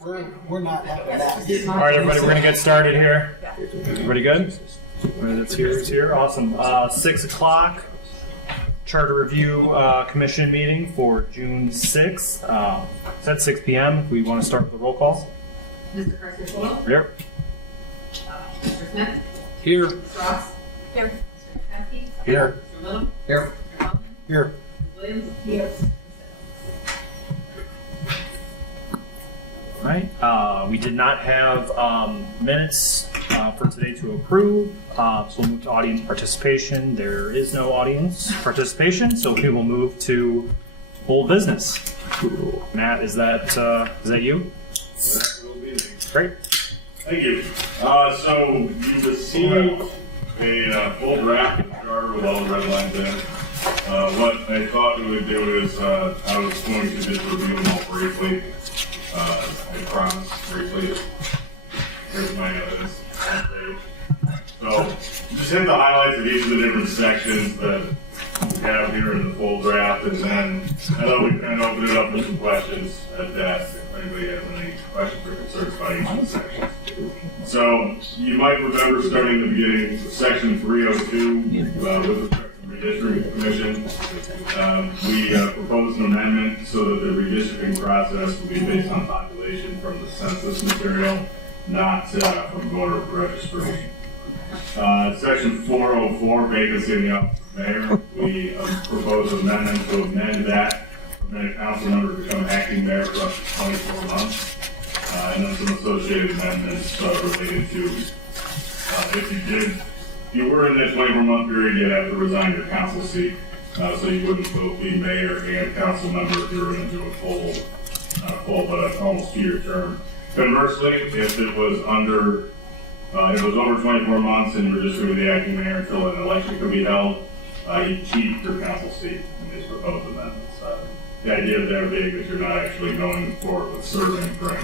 We're not like that. All right, everybody, we're going to get started here. Everybody good? Everybody that's here is here. Awesome. 6 o'clock, Charter Review Commission meeting for June 6th. It's at 6 p.m. We want to start with the roll calls. Mr. Carcillo? Here. Mr. Smith? Here. Mr. Ross? Here. Mr. Kempke? Here. Mr. Little? Here. Mr. Bowman? Here. Ms. Williams? Here. All right. We did not have minutes for today to approve, so we'll move to audience participation. There is no audience participation, so we will move to old business. Matt, is that you? That will be me. Great. Thank you. So you received a full draft of the charter with all the red lines in it. What I thought we would do is I was going to just review them all briefly. I promise briefly. Here's my evidence. So just hit the highlights of each of the different sections that we have here in the full draft, and then I thought we'd kind of open it up for some questions at that, if anybody has any questions or concerns about each of the sections. So you might remember starting at the beginning of section 302 with respect to the redistricting commission. We proposed an amendment so that the redistricting process will be based on population from the census material, not from voter registration. Section 404, vacancy in the office of mayor. We propose an amendment to amend that, permit a council member to become acting mayor for up to 24 months. And then some associated amendments related to if you were in that 24-month period, you'd have to resign your council seat. So you wouldn't both be mayor and council member if you were going to do a full, but an almost 2-year term. Conversely, if it was under it was over 24 months and you were just going to be the acting mayor until an election could be held, you'd keep your council seat in these proposed amendments. The idea there being that you're not actually going forward with serving during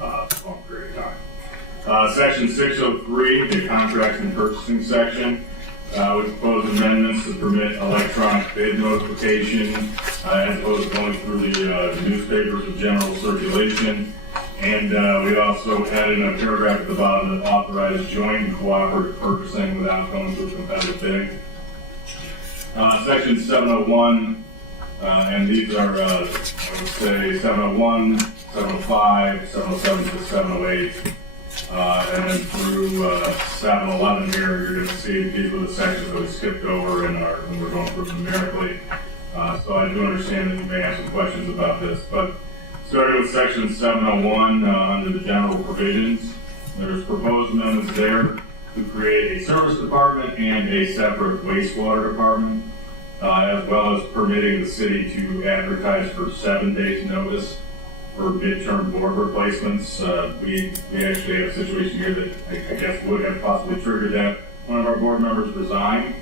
a long period of time. Section 603, the contracts and purchasing section. We propose amendments to permit electronic bid notification as opposed to going through the newspapers of general circulation. And we also added a paragraph at the bottom that authorized joint and cooperative purchasing without going through competitive bidding. Section 701, and these are, I would say, 701, 705, 707 to 708. And then through 711 here, you're going to see these were the sections that we skipped over when we're going through them numerically. So I do understand that you may have some questions about this, but starting with section 701 under the general provisions, there's proposed amendments there to create a service department and a separate wastewater department, as well as permitting the city to advertise for 7 days notice for midterm board replacements. We actually have a situation here that I guess would have possibly triggered that. One of our board members resigned.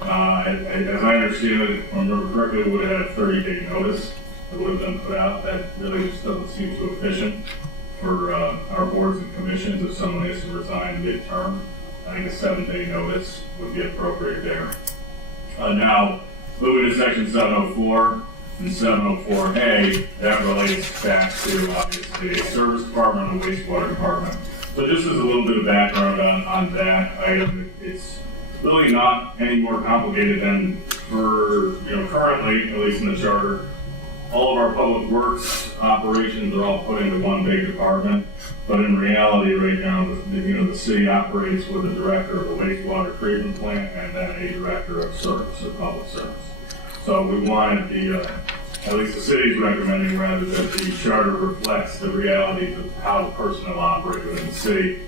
As I understand it, if I remember correctly, it would have had a 30-day notice that would have been put out. That really just doesn't seem too efficient for our boards and commissions if someone is to resign midterm. I think a 7-day notice would be appropriate there. Now, moving to section 704 and 704A, that relates back to obviously a service department and a wastewater department. So just as a little bit of background on that item, it's really not any more complicated than for, currently, at least in the charter, all of our public works operations are all put into one big department, but in reality, right now, the city operates with a director of the wastewater treatment plant and then a director of service or public service. So we wanted at least the city's recommending rather that the charter reflects the realities of how the personnel operate within the city.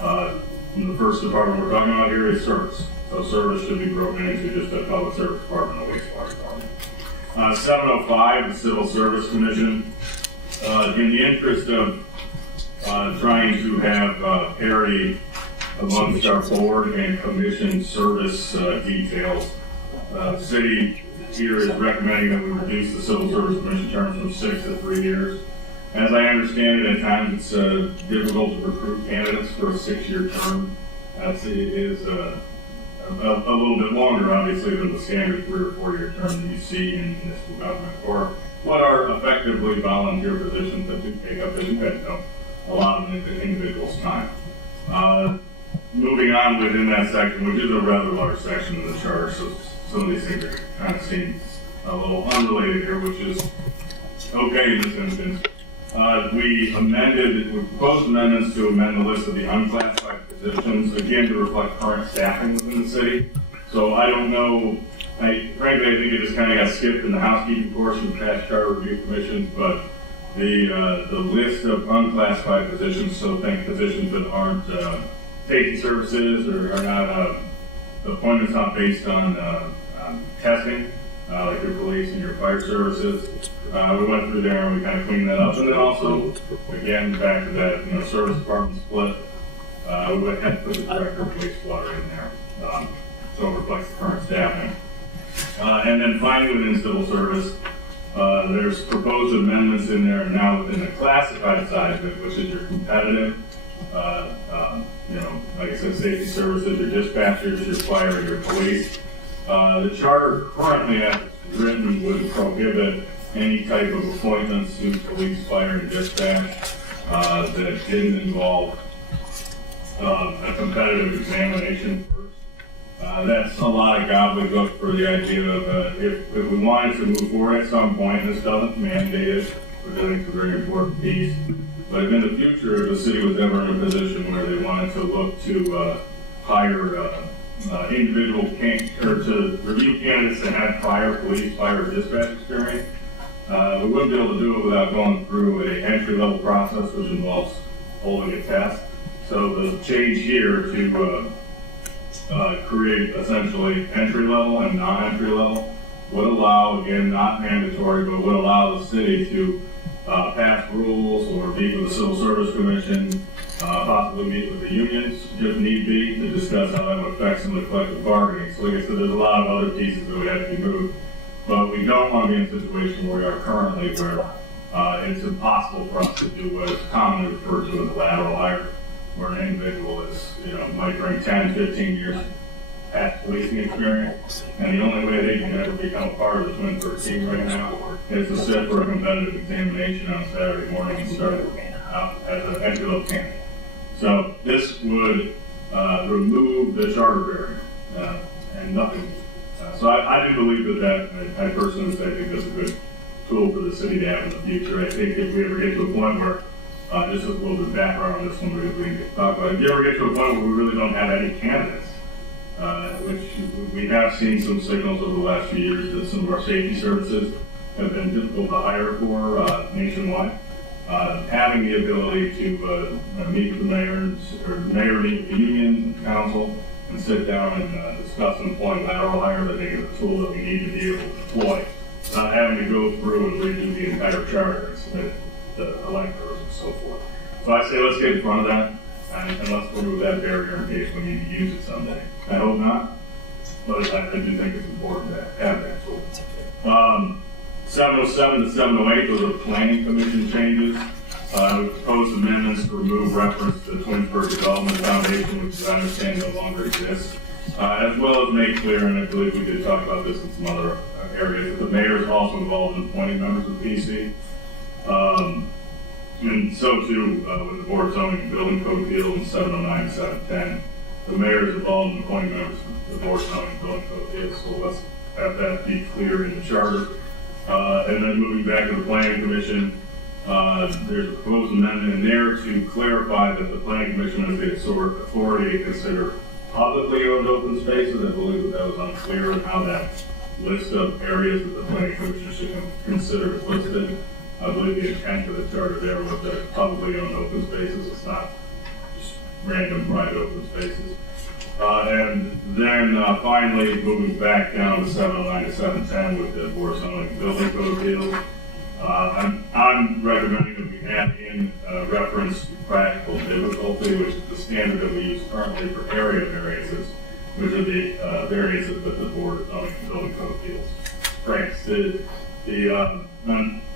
The first department we're talking about here is service. So service should be broken into just a public service department and a wastewater department. 705, the Civil Service Commission. In the interest of trying to have parity amongst our board and commission service details, the city here is recommending that we reduce the Civil Service Commission terms from 6 to 3 years. As I understand it, at times it's difficult to recruit candidates for a 6-year term. It is a little bit longer, obviously, than the standard 3 or 4 year term that you see in municipal government, or what are effectively volunteer positions that do take up, as you guys know, a lot of the individual's time. Moving on within that section, which is a rather large section of the charter, so some of these things are kind of seem a little unrelated here, which is okay in this instance. We proposed amendments to amend the list of the unclassified positions, again, to reflect current staffing within the city. So I don't know, frankly, I think it just kind of got skipped in the housekeeping portion of past charter review commissions, but the list of unclassified positions, so think positions that aren't safety services or are not appointments not based on testing, like your police and your fire services. We went through there and we kind of cleaned that up. And then also, again, back to that, service department split, we went ahead and put the director of wastewater in there. So it reflects the current staffing. And then finally, within civil service, there's proposed amendments in there now within the classified side of it, which is your competitive, like I said, safety services, your dispatchers, your fire, your police. The charter currently, as it's written, would prohibit any type of appointments to police, fire, and dispatch that didn't involve a competitive examination first. That's a lot of gobbledygook for the idea of if we wanted to move forward at some point, this doesn't mandate it, which I think is a very important piece. But in the future, if the city was ever in a position where they wanted to look to hire individual or to review candidates that had prior police, fire, or dispatch experience, we wouldn't be able to do it without going through an entry-level process, which involves holding a test. So the change here to create essentially entry-level and non-entry level would allow, again, not mandatory, but would allow the city to pass rules or meet with the Civil Service Commission, possibly meet with the unions if need be to discuss how that would affect some of the collective bargaining. So like I said, there's a lot of other pieces that would have to be moved, but we don't want to be in a situation where we are currently where it's impossible for us to do what is commonly referred to as a lateral hire, where an individual is, might bring 10, 15 years past policing experience, and the only way they can ever become a part of the Twinsburg team right now is to sit for a competitive examination on Saturday morning and start out as an entry-level candidate. So this would remove the charter barrier and nothing. So I do believe that I personally think that's a good tool for the city to have in the future. I think if we ever get to a point where just a little bit of background on this one, we can talk about it. If you ever get to a point where we really don't have any candidates, which we have seen some signals over the last few years that some of our safety services have been difficult to hire for nationwide. Having the ability to meet with the mayor meet with the unions and council and sit down and discuss and employ lateral hires, I think is a tool that we need to be able to deploy. Not having to go through and redo the entire charter and submit the electors and so forth. So I say let's get in front of that and let's remove that barrier in case we need to use it someday. I hope not, but I do think it's important to have that tool. 707 to 708, those are planning commission changes. We proposed amendments to remove reference to the Twinsburg Development Foundation, which I understand no longer exists, as well as make clear, and I believe we did talk about this in some other areas, that the mayor is also involved in appointing members of PC. And so too with the board zoning and building code appeals in 709 and 710. The mayor is involved in appointing members of the board zoning and building code appeals, so let's have that be clear in the charter. And then moving back to the planning commission, there's a proposed amendment in there to clarify that the planning commission has the authority to consider publicly owned open spaces. I believe that was unclear in how that list of areas that the planning commission should consider is listed. I believe the intent of the charter there was that publicly owned open spaces. It's not just random private open spaces. And then finally, moving back down to 709 to 710 with the board zoning and building code appeals. I'm recommending that we add in reference to practical difficulty, which is the standard that we use currently for area variances, which are the variances that the board zoning and building code appeals grants. The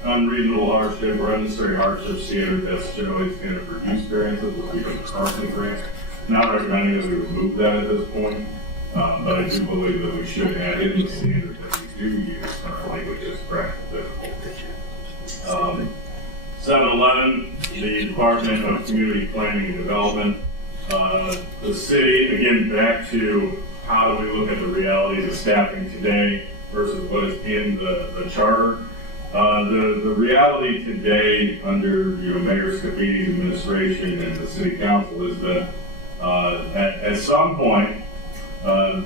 unreasonable hardship or unnecessary hardship standard, that's generally the standard for use variances, which we can currently grant. Not recommending that we remove that at this point, but I do believe that we should add in the standard that we do use currently, which is practical difficulty. 711, the Department of Community Planning and Development. The city, again, back to how do we look at the realities of staffing today versus what is in the charter. The reality today under Mayor Scafini's administration and the city council is that at some point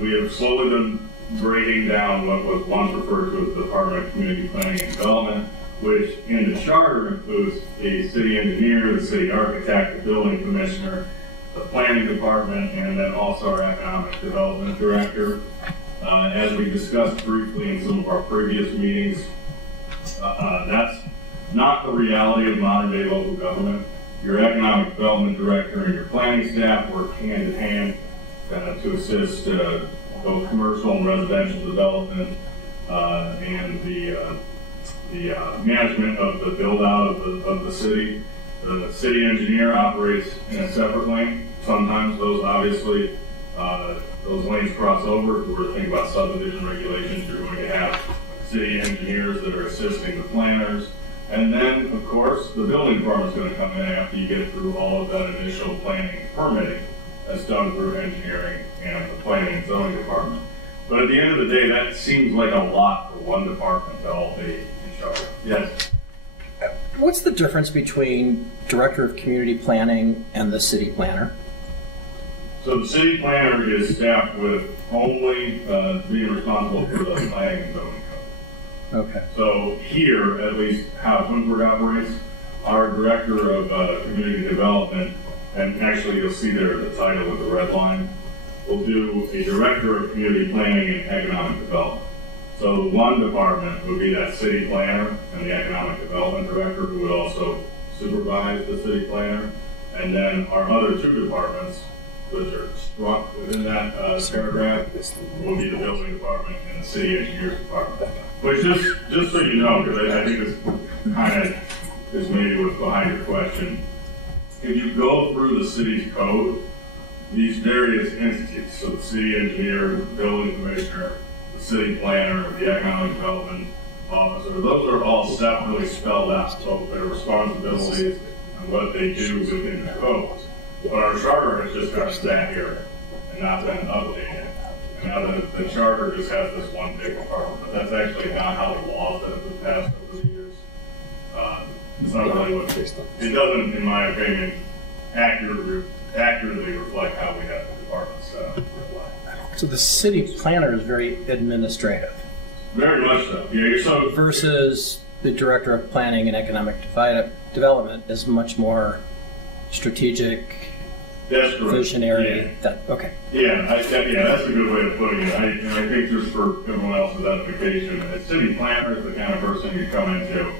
we have slowly been breaking down what was once referred to as the Department of Community Planning and Development, which in the charter includes a city engineer, the city architect, the building commissioner, the planning department, and then also our economic development director. As we discussed briefly in some of our previous meetings, that's not the reality of modern day local government. Your economic development director and your planning staff work hand in hand to assist both commercial and residential development and the management of the build out of the city. The city engineer operates in a separate lane. Sometimes those obviously those lanes cross over. If we're thinking about subdivision regulations, you're going to have city engineers that are assisting the planners. And then, of course, the building department is going to come in after you get through all of that initial planning and permitting that's done through engineering and the planning and zoning department. But at the end of the day, that seems like a lot for one department to all be in charge. Yes? What's the difference between Director of Community Planning and the City Planner? So the city planner is staffed with only being responsible for the planning and zoning code. Okay. So here, at least how Twinsburg operates, our director of community development, and actually you'll see there the title with the red line, will do a director of community planning and economic development. So the one department would be that city planner and the economic development director who would also supervise the city planner. And then our other two departments, which are struck within that paragraph, will be the building department and the city engineers department. Which just so you know, because I think this kind of is maybe what's behind your question. If you go through the city's code, these various entities, so the city engineer, the building commissioner, the city planner, the economic development officer, those are all separately spelled out, both their responsibilities and what they do within the code. But our charter has just got sat here and not been updated. And now the charter just has this one big department, but that's actually not how the laws that have been passed over the years. It's not really what it doesn't, in my opinion, accurately reflect how we have the department set up. So the City Planner is very administrative. Very much so. Yeah, so Versus the Director of Planning and Economic Development is much more strategic, that's correct. visionary. Okay. Yeah, that's a good way of putting it. And I think just for everyone else's edification, a city planner is the kind of person you come into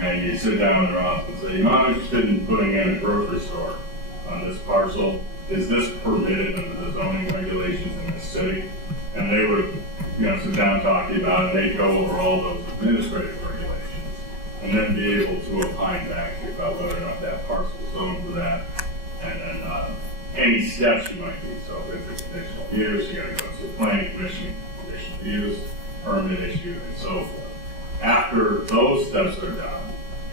and you sit down in their office and say, I'm interested in putting in a grocery store on this parcel. Is this permitted under the zoning regulations in this city? And they would, sit down and talk to you about it. They'd go over all those administrative regulations and then be able to opine back to you about whether or not that parcel is zoned for that. And then any steps you might need. So if it's a conditional use, you got to go to the planning commission, conditional use, permit issue, and so forth. After those steps are done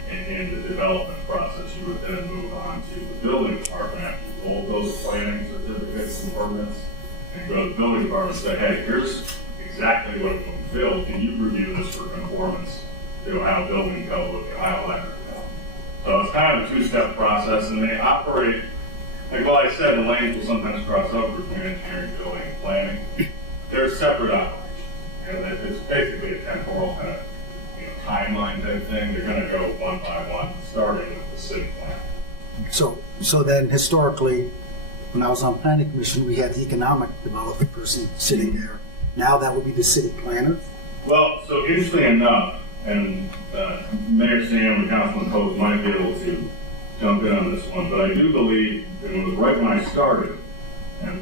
in the development process, you would then move on to the building department after you hold those planning certificates and permits, and go to the building department and say, hey, here's exactly what we want to build. Can you review this for conformance to the Ohio Building Code, the Ohio Electric Code? So it's kind of a two-step process, and they operate, like what I said, the lanes will sometimes cross over between engineering, building, and planning. They're separate operations. And it's basically a temporal kind of timeline type thing. They're going to go one by one, starting with the city plan. So then historically, when I was on planning commission, we had the economic development person sitting there. Now that would be the city planner. Well, so interestingly enough, and Mayor Sam and Councilman Post might be able to jump in on this one, but I do believe, and it was right when I started, and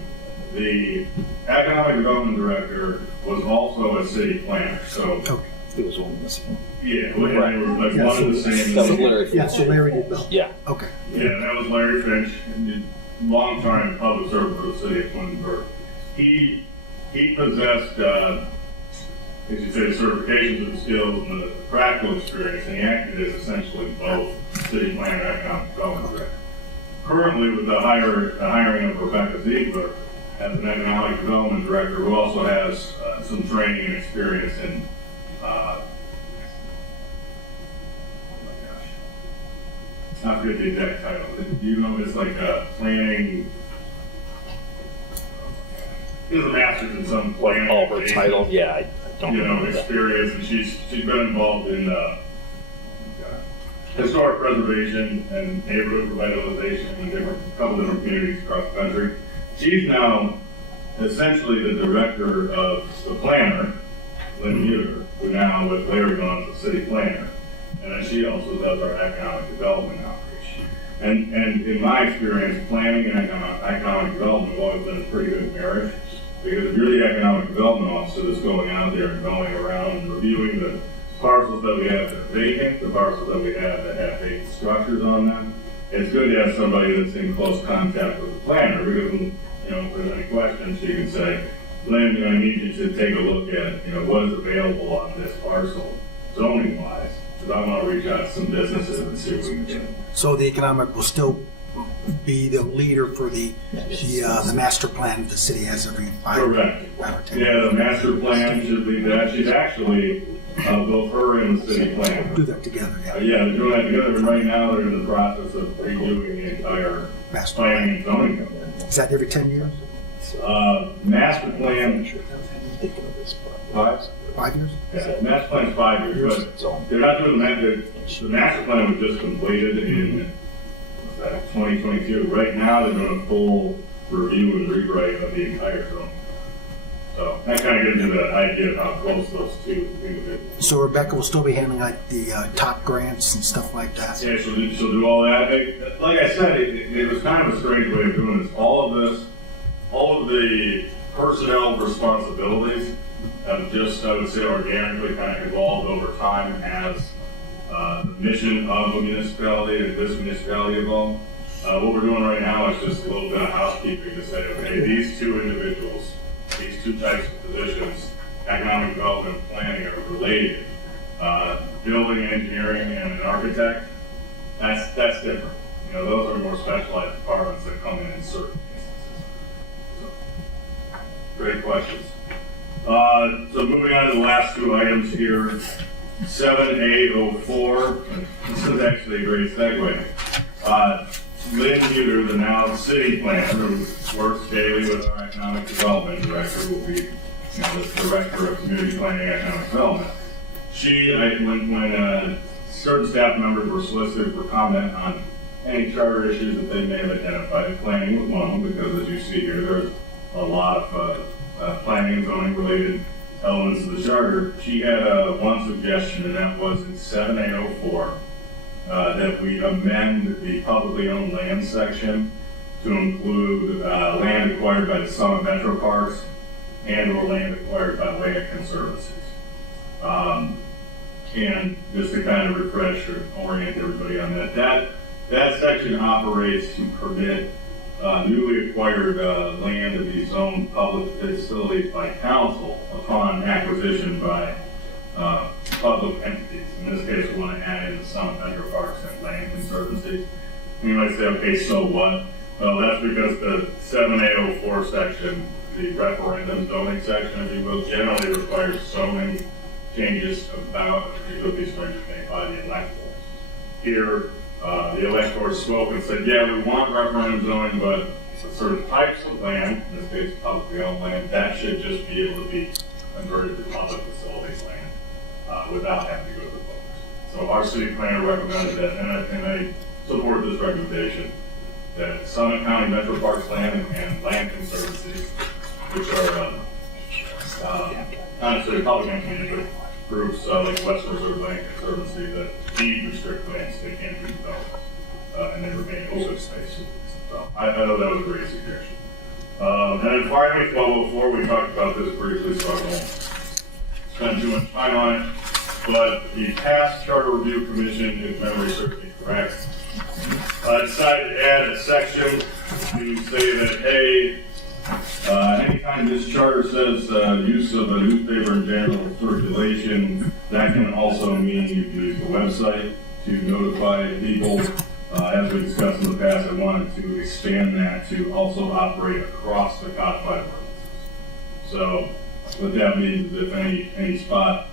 the economic development director was also a city planner. So it was one of the same. yeah, they were like one of the same. That was Larry Yeah, Finch. so Larry did both. Yeah. Okay. Yeah, that was Larry Finch, long time public servant for the city of Twinsburg. He possessed, as you say, certifications of the skills and the practical experience, and he acted as essentially both city planner and economic development director. Currently, with the hiring of Rebecca Ziegler as an economic development director, who also has some training and experience in I forget the exact title. Do you know it's like planning? He has a master's in some planning. Oh, her title? Yeah, I don't know. Experience, and she's been involved in historic preservation and neighborhood revitalization in couple different communities across the country. She's now essentially the director of the planner, Lynn Muter, who now with Larry gone as the city planner. And then she also does our economic development outreach. And in my experience, planning and economic development have always been a pretty good marriage. Because if you're the economic development officer that's going out there and going around and reviewing the parcels that we have that are vacant, the parcels that we have that have vacant structures on them, it's good to have somebody that's in close contact with the planner, because when, if there's any questions, she can say, Lynn, I need you to take a look at, what is available on this parcel, zoning wise, because I want to reach out to some businesses and see what we can do. So the economic will still be the leader for the master plan the city has every 5 Correct. or 10 Yeah, the master plan should be that. She's actually, both her and the city plan. do that together, yeah. Yeah, they're doing that together, and right now they're in the process of redoing the entire Master planning and zoning code. Is that every 10 years? Master plan, 5 years? yeah, master plan's 5 years, but they're not doing the master plan was just completed in 2022. Right now, they're doing a full review and rewrite of the entire zone. So that kind of gives you the idea of how close those two individuals. So Rebecca will still be handling like the top grants and stuff like that? Yeah, she'll do all that. Like I said, it was kind of a strange way of doing this. All of the personnel responsibilities have just, I would say, organically kind of evolved over time as the mission of a municipality and this municipality evolved. What we're doing right now is just a little bit of housekeeping to say, okay, these two individuals, these two types of positions, economic development and planning, are related. Building engineering and an architect, that's different. Those are more specialized departments that come in certain instances. So, great questions. So moving on to the last two items here, 7A04. This is actually a great segue. Lynn Muter, the now city planner, who works daily with our economic development director, who will be the director of community planning and economic development. When certain staff members were solicited for comment on any charter issues that they may have identified, planning was one of them, because as you see here, there's a lot of planning and zoning related elements of the charter. She had one suggestion, and that was in 7A04, that we amend the publicly owned land section to include land acquired by the Summit Metro Parks and or land acquired by Land Conservancies. And just to kind of refresh or orient everybody on that section operates to permit newly acquired land to be zoned public facilities by council upon acquisition by public entities. In this case, we want to add in the Summit Metro Parks and Land Conservancy. You might say, okay, so what? Well, that's because the 7A04 section, the referendum zoning section, if you will, generally requires zoning changes about a particular piece of land made by the electors. Here, the electors spoke and said, yeah, we want referendum zoning, but certain types of land, in this case publicly owned land, that should just be able to be converted to public facilities land without having to go to the voters. So our city planner recommended that, and I support this recommendation, that Summit County Metro Parks land and Land Conservancies, which are not necessarily public entities, but groups like Western Reserve Land Conservancy that deed restrict lands they can't be developed, and they remain open space. So I thought that was a great suggestion. And then finally, 1204, we talked about this briefly, so I won't spend too much time on it. But the past Charter Review Commission, if memory serves me correct, decided to add a section to say that, hey, anytime this charter says use of a newspaper in general circulation, that can also mean you can use the website. to notify people. As we discussed in the past, I wanted to expand that to also operate across the codified ordinances. So what that means is if any spot,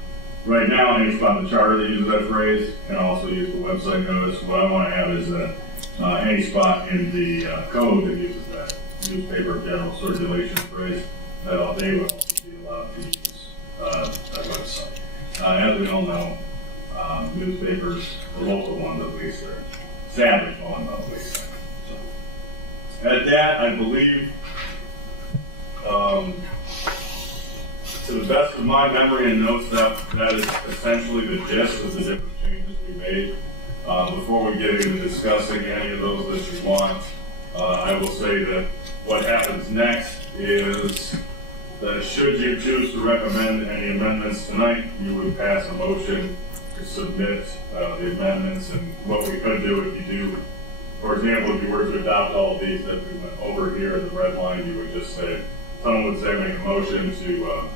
right now, any spot in the charter that uses that phrase can also use the website notice. What I want to have is that any spot in the code that uses that newspaper general circulation phrase, that they will also be allowed to use that website. As we all know, newspapers, the local ones at least, are sadly falling by the wayside. So, at that, I believe, to the best of my memory and notes, that is essentially the gist of the different changes we made. Before we get into discussing any of those that you want, I will say that what happens next is that should you choose to recommend any amendments tonight, you would pass a motion to submit the amendments. And what we could do if you do, for example, if you were to adopt all of these that we went over here in the red line, you would just say, someone would say make a motion to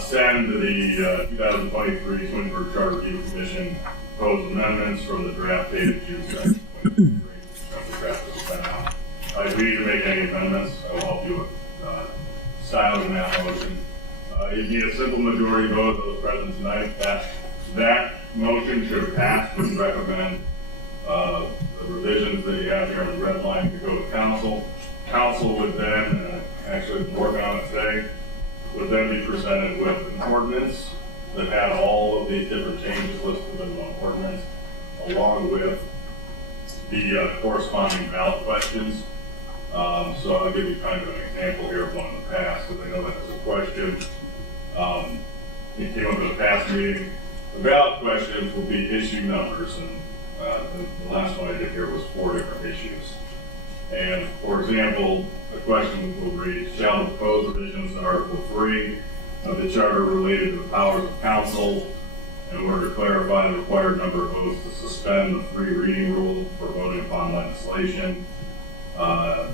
send the 2023 Twinsburg Charter Review Commission proposed amendments from the draft dated June 2nd, 2023. The draft that was sent out. If we need to make any amendments, I will help you with styling that motion. You'd need a simple majority vote of those present tonight. That motion should pass to recommend the revisions that you have here on the red line to go to council. Council would then, actually working on it today, would then be presented with an ordinance that had all of these different changes listed in one ordinance, along with the corresponding ballot questions. So I'll give you kind of an example here of one in the past, because I know that was a question. It came up in a past meeting. The ballot questions will be issue numbers, and the last one I did here was 4 different issues. And for example, the question will read, shall the proposed revisions to Article 3 of the Charter related to the powers of council in order to clarify the required number of votes to suspend the 3 reading rule for voting upon legislation as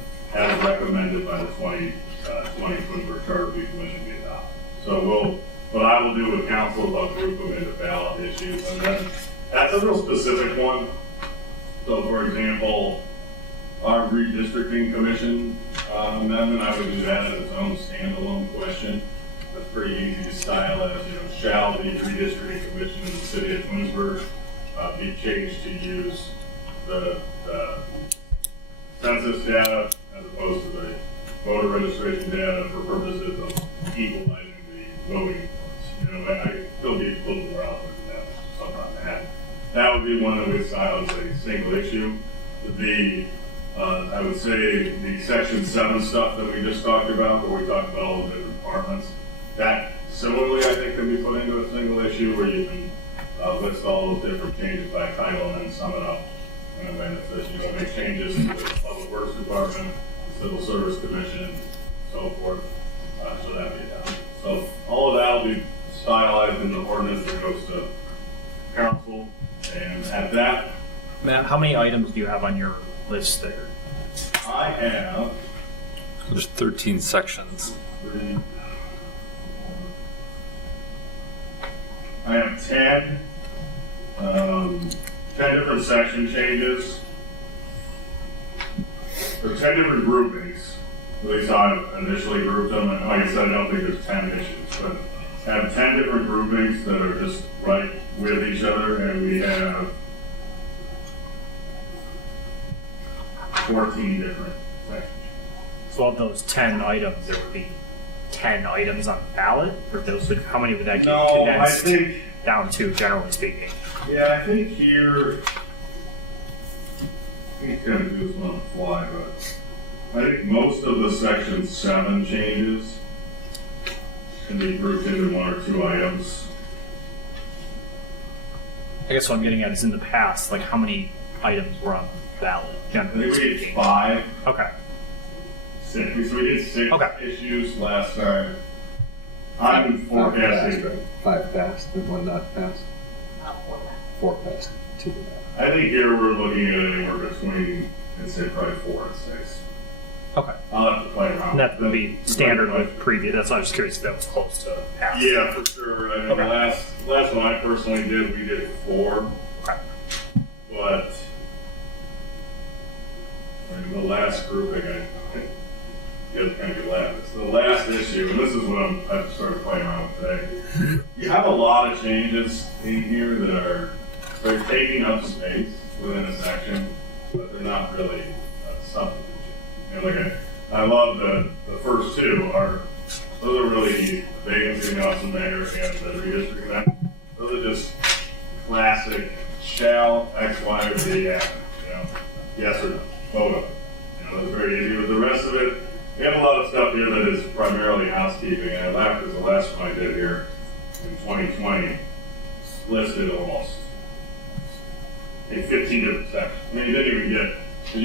recommended by the 2020 Twinsburg Charter Review Commission be adopted. So what I will do with council is I'll group them into ballot issues, and then that's a real specific one. So for example, our redistricting commission amendment, I would do that as its own standalone question. That's pretty easy to style as, shall the redistricting commission in the city of Twinsburg be changed to use the census data as opposed to the voter registration data for purposes of equalizing the voting points. I still be a little more eloquent than that, sometimes that would be one that we style as a single issue. I would say the Section 7 stuff that we just talked about, where we talked about all the different departments, that similarly I think can be put into a single issue where you can list all those different changes by title and then sum it up in a way that says, make changes to the Public Works Department, the Civil Service Commission, so forth, so that be adopted. So all of that will be stylized in the ordinance that goes to council, and at that, Matt, how many items do you have on your list there? I have There's 13 sections. 3, I have 10 different section changes. There are 10 different groupings. At least I've initially grouped them. And like I said, I don't think there's 10 issues, but I have 10 different groupings that are just right with each other, and we have 14 different sections. So of those 10 items, there would be 10 items on the ballot? Or how many would that get No, I condensed think, down to, generally speaking? yeah, I think here, I think it's gonna do this one on the fly, but I think most of the Section 7 changes can be grouped into 1 or 2 items. I guess what I'm getting at is in the past, like how many items were on the ballot, I generally think we did speaking? 5, Okay. 6. So we did 6 Okay. issues last time. I'm forecasting. 5 passed and 1 not passed. 4 passed, 2 were not. I think here we're looking at anywhere between, I'd say probably 4 and 6. Okay. I'll have to play around. And that would be standard with previous, that's why I was curious if that was close to pass. Yeah, for sure. I mean, Okay. last one I personally did, we did 4. And the last grouping, you guys kind of laugh. It's the last issue, and this is what I've started playing around with today. You have a lot of changes in here that they're taking up space within a section, but they're not really substantive. You know, like I love the first two those are really easy. The vacancy, the office of mayor, and the redistricting act. Those are just classic shall X, Y, or Z happen. You know, yes or no, vote on it. You know, that's very easy. But the rest of it, we have a lot of stuff here that is primarily housekeeping. And I laughed because the last one I did here in 2020 listed almost 15 different sections. I mean, you didn't even get, because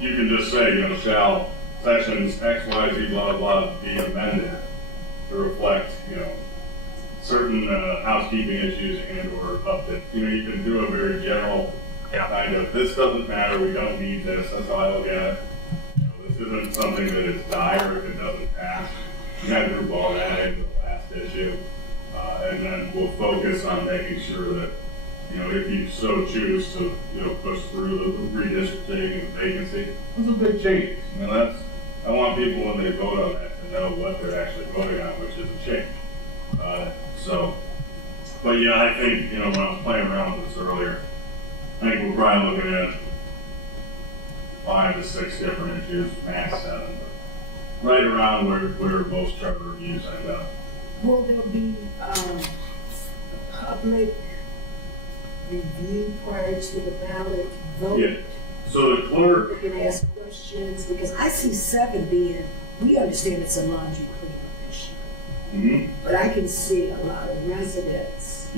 you can just say, you know, shall sections X, Y, Z, blah, blah, be amended to reflect, you know, certain housekeeping issues and or update. You know, you can do a very general kind of, this doesn't matter, we don't need this, that's how I look at it. You know, this isn't something that is dire if it doesn't pass. You gotta group all that into the last issue. And then we'll focus on making sure that, you know, if you so choose to, you know, push through the redistricting and the vacancy, those are big changes. You know, I want people when they vote on that to know what they're actually voting on, which is a change. But yeah, I think, you know, when I was playing around with this earlier, I think we're probably looking at 5 to 6 different issues, max 7, but right around where most charter reviews end up. Will there be a public review prior to the ballot vote? Yeah. So the clerk, We can ask questions, because I see 7 being, we understand it's a laundry cleanup issue. But I can see a lot of residents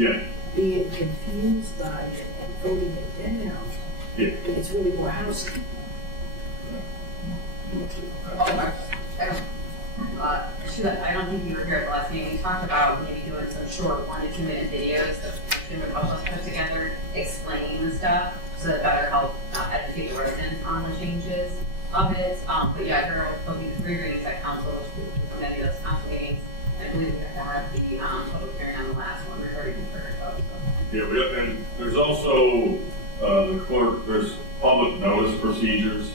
being confused by it and voting it down. Yeah. And it's really more housekeeping. I don't think you were here at the last meeting. We talked about maybe doing some short 1 to 2 minute videos that Jim would help us put together, explaining the stuff, so that better help educate the residents on the changes of it. But yeah, there'll be 3 readings at council, which for many of those council meetings. I believe we have the public hearing on the last one regarding the third vote. yeah, and there's also the clerk, there's public notice procedures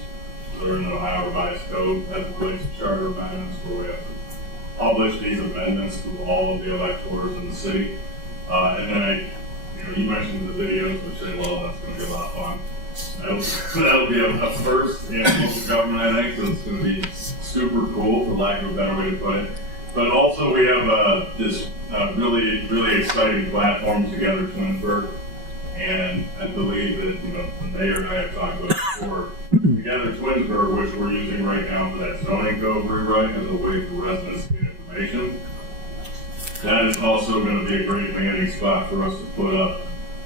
that are in the Ohio Revised Code as it relates to charter amendments, where we have to publish these amendments to all of the electors in the city. And then you mentioned the videos, which I love. That's going to be a lot of fun. That'll be a first in local government, I think. So it's going to be super cool, for lack of a better way to put it. But also we have this really, really exciting platform together, Twinsburg. And I believe that, you know, the mayor and I have talked about before, together Twinsburg, which we're using right now for that zoning code rewrite as a way for residents to get information. That is also going to be a great landing spot for us to put up.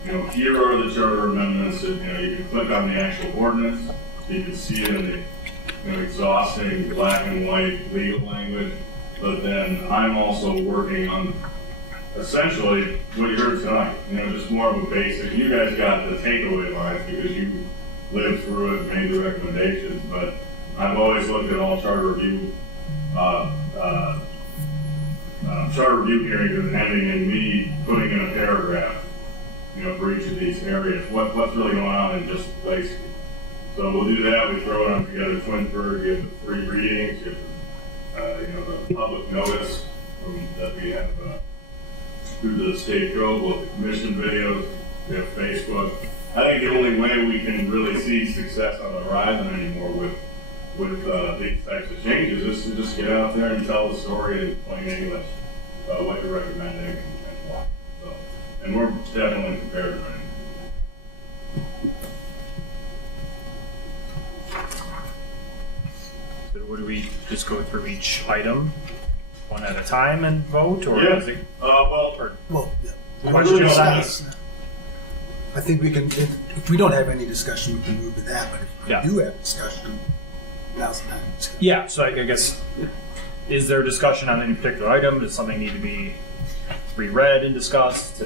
You know, here are the charter amendments that, you know, you can click on the actual ordinance, so you can see it in the, you know, exhausting black and white legal language. But then I'm also working on essentially what you heard tonight, you know, just more of a basic. You guys got the takeaway lines because you lived through it and made the recommendations, but I've always looked at all charter review hearings as ending in me putting in a paragraph, you know, for each of these areas, what's really going on in just place. So we'll do that. We throw it on together. Twinsburg, you have the 3 readings, you have you know, the public notice that we have through the state code, well, the commission videos, we have Facebook. I think the only way we can really see success on the horizon anymore with these types of changes is to just get out there and tell the story in plain English, what you're recommending and why. So, and we're definitely prepared to win. So would we just go through each item one at a time and vote, or Yeah. is it Well, yeah. questions on Discuss. I think we can, if we don't have any discussion, we can move to that, but if we do have discussion, now's the time to discuss. Yeah, so I guess, is there discussion on any particular item? Does something need to be reread and discussed?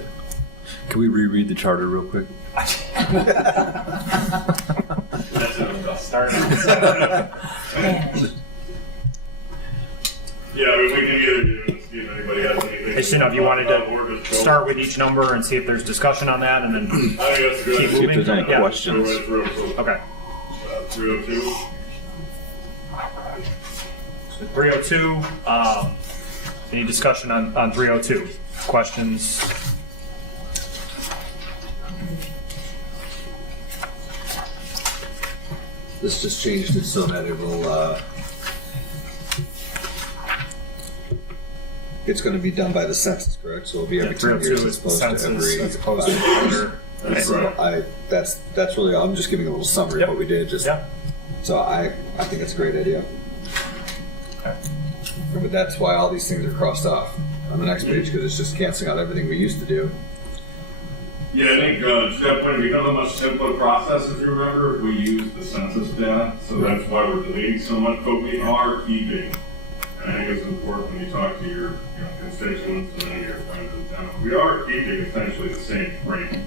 Can we reread the charter real quick? That's a start. Yeah, I mean, we can either do it and see if anybody has anything. I just didn't know if you wanted to start with each number and see if there's discussion on that, and then I think that's a good keep idea. moving. If there's any Yeah. questions. Okay. 302. So 302, any discussion on 302? Questions? This just changed it so that it will, it's gonna be done by the census, correct? So it'll be every 10 years 302 as is opposed to census every as opposed to 5 years. year. That's So right. that's really all. I'm just giving a little summary Yep. of what we did, just, Yeah. so I think it's a great idea. Okay. But that's why all these things are crossed off on the next page, because it's just canceling out everything we used to do. Yeah, I think to that point, it becomes a much simpler process if you remember. We use the census data, so that's why we're deleting so much, but we are keeping. And I think it's important when you talk to your constituents and your friends in town. We are keeping essentially the same frame.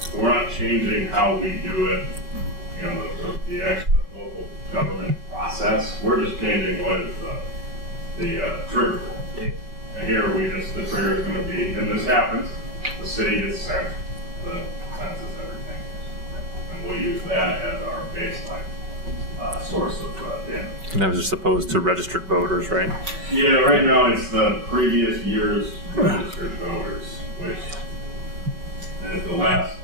So we're not changing how we do it, the local government process. We're just changing what is the trigger. And here the trigger is going to be, and this happens, the city gets sent the census every 10 years. And we'll use that as our baseline source of data. And that was just opposed to registered voters, right? Yeah, right now it's the previous year's registered voters, which is the last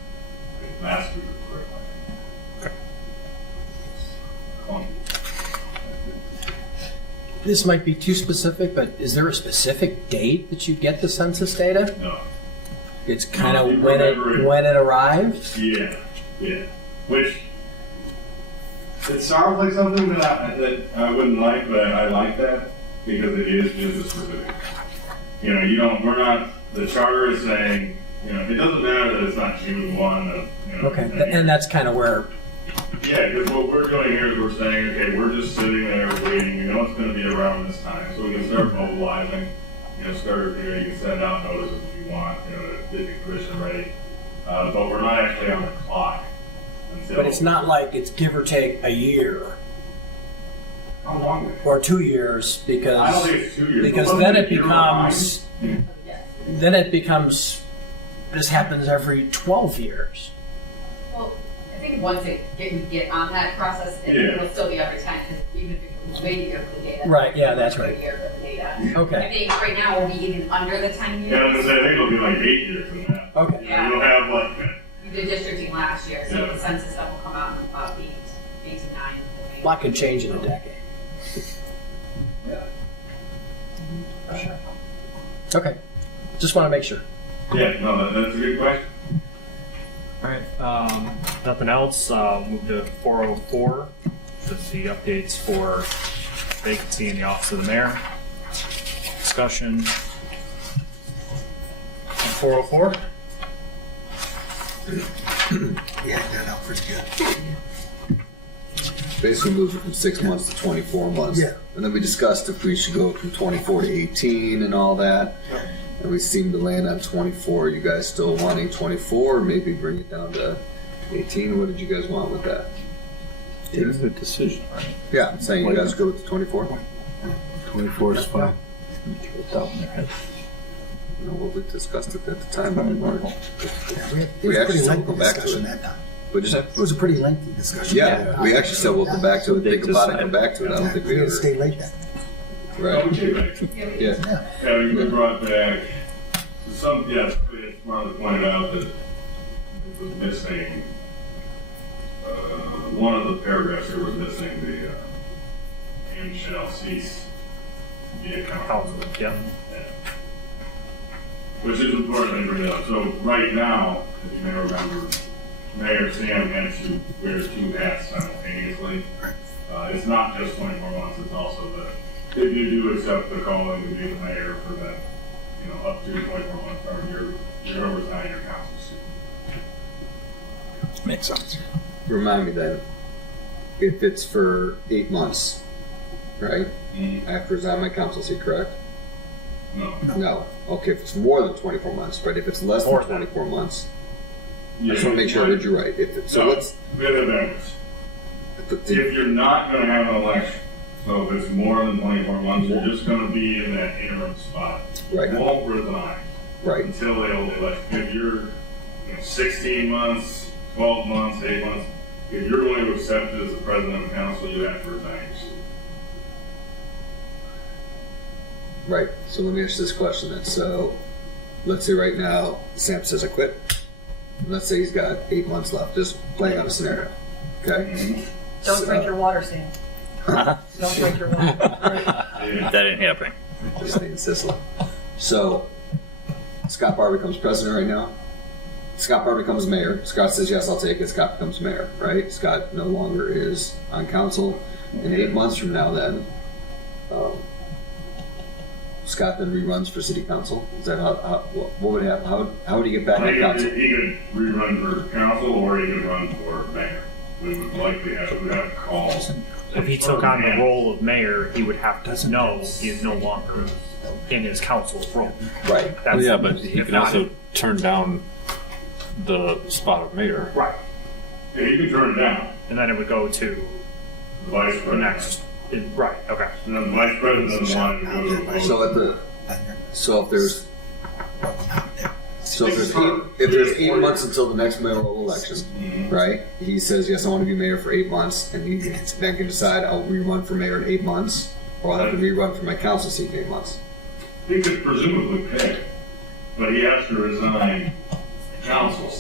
year's equivalent. Okay. This might be too specific, but is there a specific date that you get the census data? No. It's kind No, of you when remember it. when it arrives? Yeah. Which it sounds like something that I wouldn't like, but I like that because it is business specific. We're not. The charter is saying, it doesn't matter that it's not June 1. Okay, and that's kind of where, Yeah, because what we're doing here is we're saying, okay, we're just sitting there waiting. We know it's going to be around this time, so we can start mobilizing. You can send out notices if you want, to get the commission ready. But we're not actually on the clock until. but it's not like it's give or take a year How long? or 2 years I don't because think it's 2 years. because But then wasn't it year becomes Yes. This happens every 12 years. Well, I think once we get on that process, Yeah. it'll still be every 10, because even if it was way year for the data. Right, yeah, that's it'll right. be a year for the data. I Okay. think right now we'll be even under the 10 Yeah, I was years. gonna say, I think it'll be like 8 years from that. Okay. Yeah. You'll have like, We did districting last year, so Yeah. the census stuff will come out in about 8 to 9. I think. A lot could change in a decade. Okay. Just want to make sure. yeah, no, that's a good question. All right, nothing else, move to 404, just the updates for vacancy in the office of the mayor. Discussion. 404? Yeah, that out pretty good. Basically moves it from 6 months to 24 months. Yeah. And then we discussed if we should go from 24 to 18 and all that. And we seemed to land on 24. You guys still wanting 24, maybe bring it down to 18? What did you guys want with that? It is a decision, right? Yeah, I'm saying you guys go with the 24. 24 is fine. Top of their head. You know what we discussed it at the time, but we weren't. It We was a actually pretty still lengthy go back to discussion it. that time. What'd you say? It was a pretty lengthy discussion. Yeah, we actually said we'll come back to it, think about it, come back to it. I don't think We we had ever. to stay late then. Oh, Right. we came back. Yeah. Yeah, we brought back yes, Marley pointed out that it was missing, one of the paragraphs here was missing the, and shall cease to be a council. Yep. Yeah. Which is important to bring up. So right now, as you may remember, Mayor Sam had to wear 2 hats simultaneously. It's not just 24 months, it's also if you do accept the calling to be the mayor for that, up to 24 months, or you're resigning your council seat. Makes sense. Remind me then, if it's for 8 months, right? After resign my council seat, correct? No. No. Okay, if it's more than 24 months, but if it's less More than than. 24 months, I Yeah, just want to make sure I heard you right. So let's. We have backwards. If you're not going to have an election, so if it's more than 24 months, you're just going to be in that interim spot. Right. You won't resign Right. until they hold the election. If you're 16 months, 12 months, 8 months, if you're going to accept it as the president of the council, you have to resign your seat. Right. So let me ask this question then. So let's say right now Sam says I quit. Let's say he's got 8 months left. Just playing out a scenario. Okay. Don't drink your water, Sam. Don't drink your water. That ain't happening. Just stay in Sicily. So Scott Barr becomes president right now. Scott Barr becomes mayor. Scott says yes, I'll take it. Scott becomes mayor. Right. Scott no longer is on council. In 8 months from now, then. Scott then reruns for city council. Is that what would happen? How would he get back on council? He could rerun for council, or he could run for mayor. We would likely have to call. If he took on the role of mayor, he would have to know he is no longer in his council role. Right. That's, Yeah, but he if can not- also turn down the spot of mayor. Right. Yeah, he could turn it down. And then it would go to The vice the president. next. Right. Okay. And then the vice president doesn't want to go to a vote. So if there's 8 months until the next mayoral election, right? He says yes, I want to be mayor for 8 months, and he then can decide I'll rerun for mayor in 8 months, or I'll have to rerun for my council seat in 8 months. He could presumably pick, but he has to resign council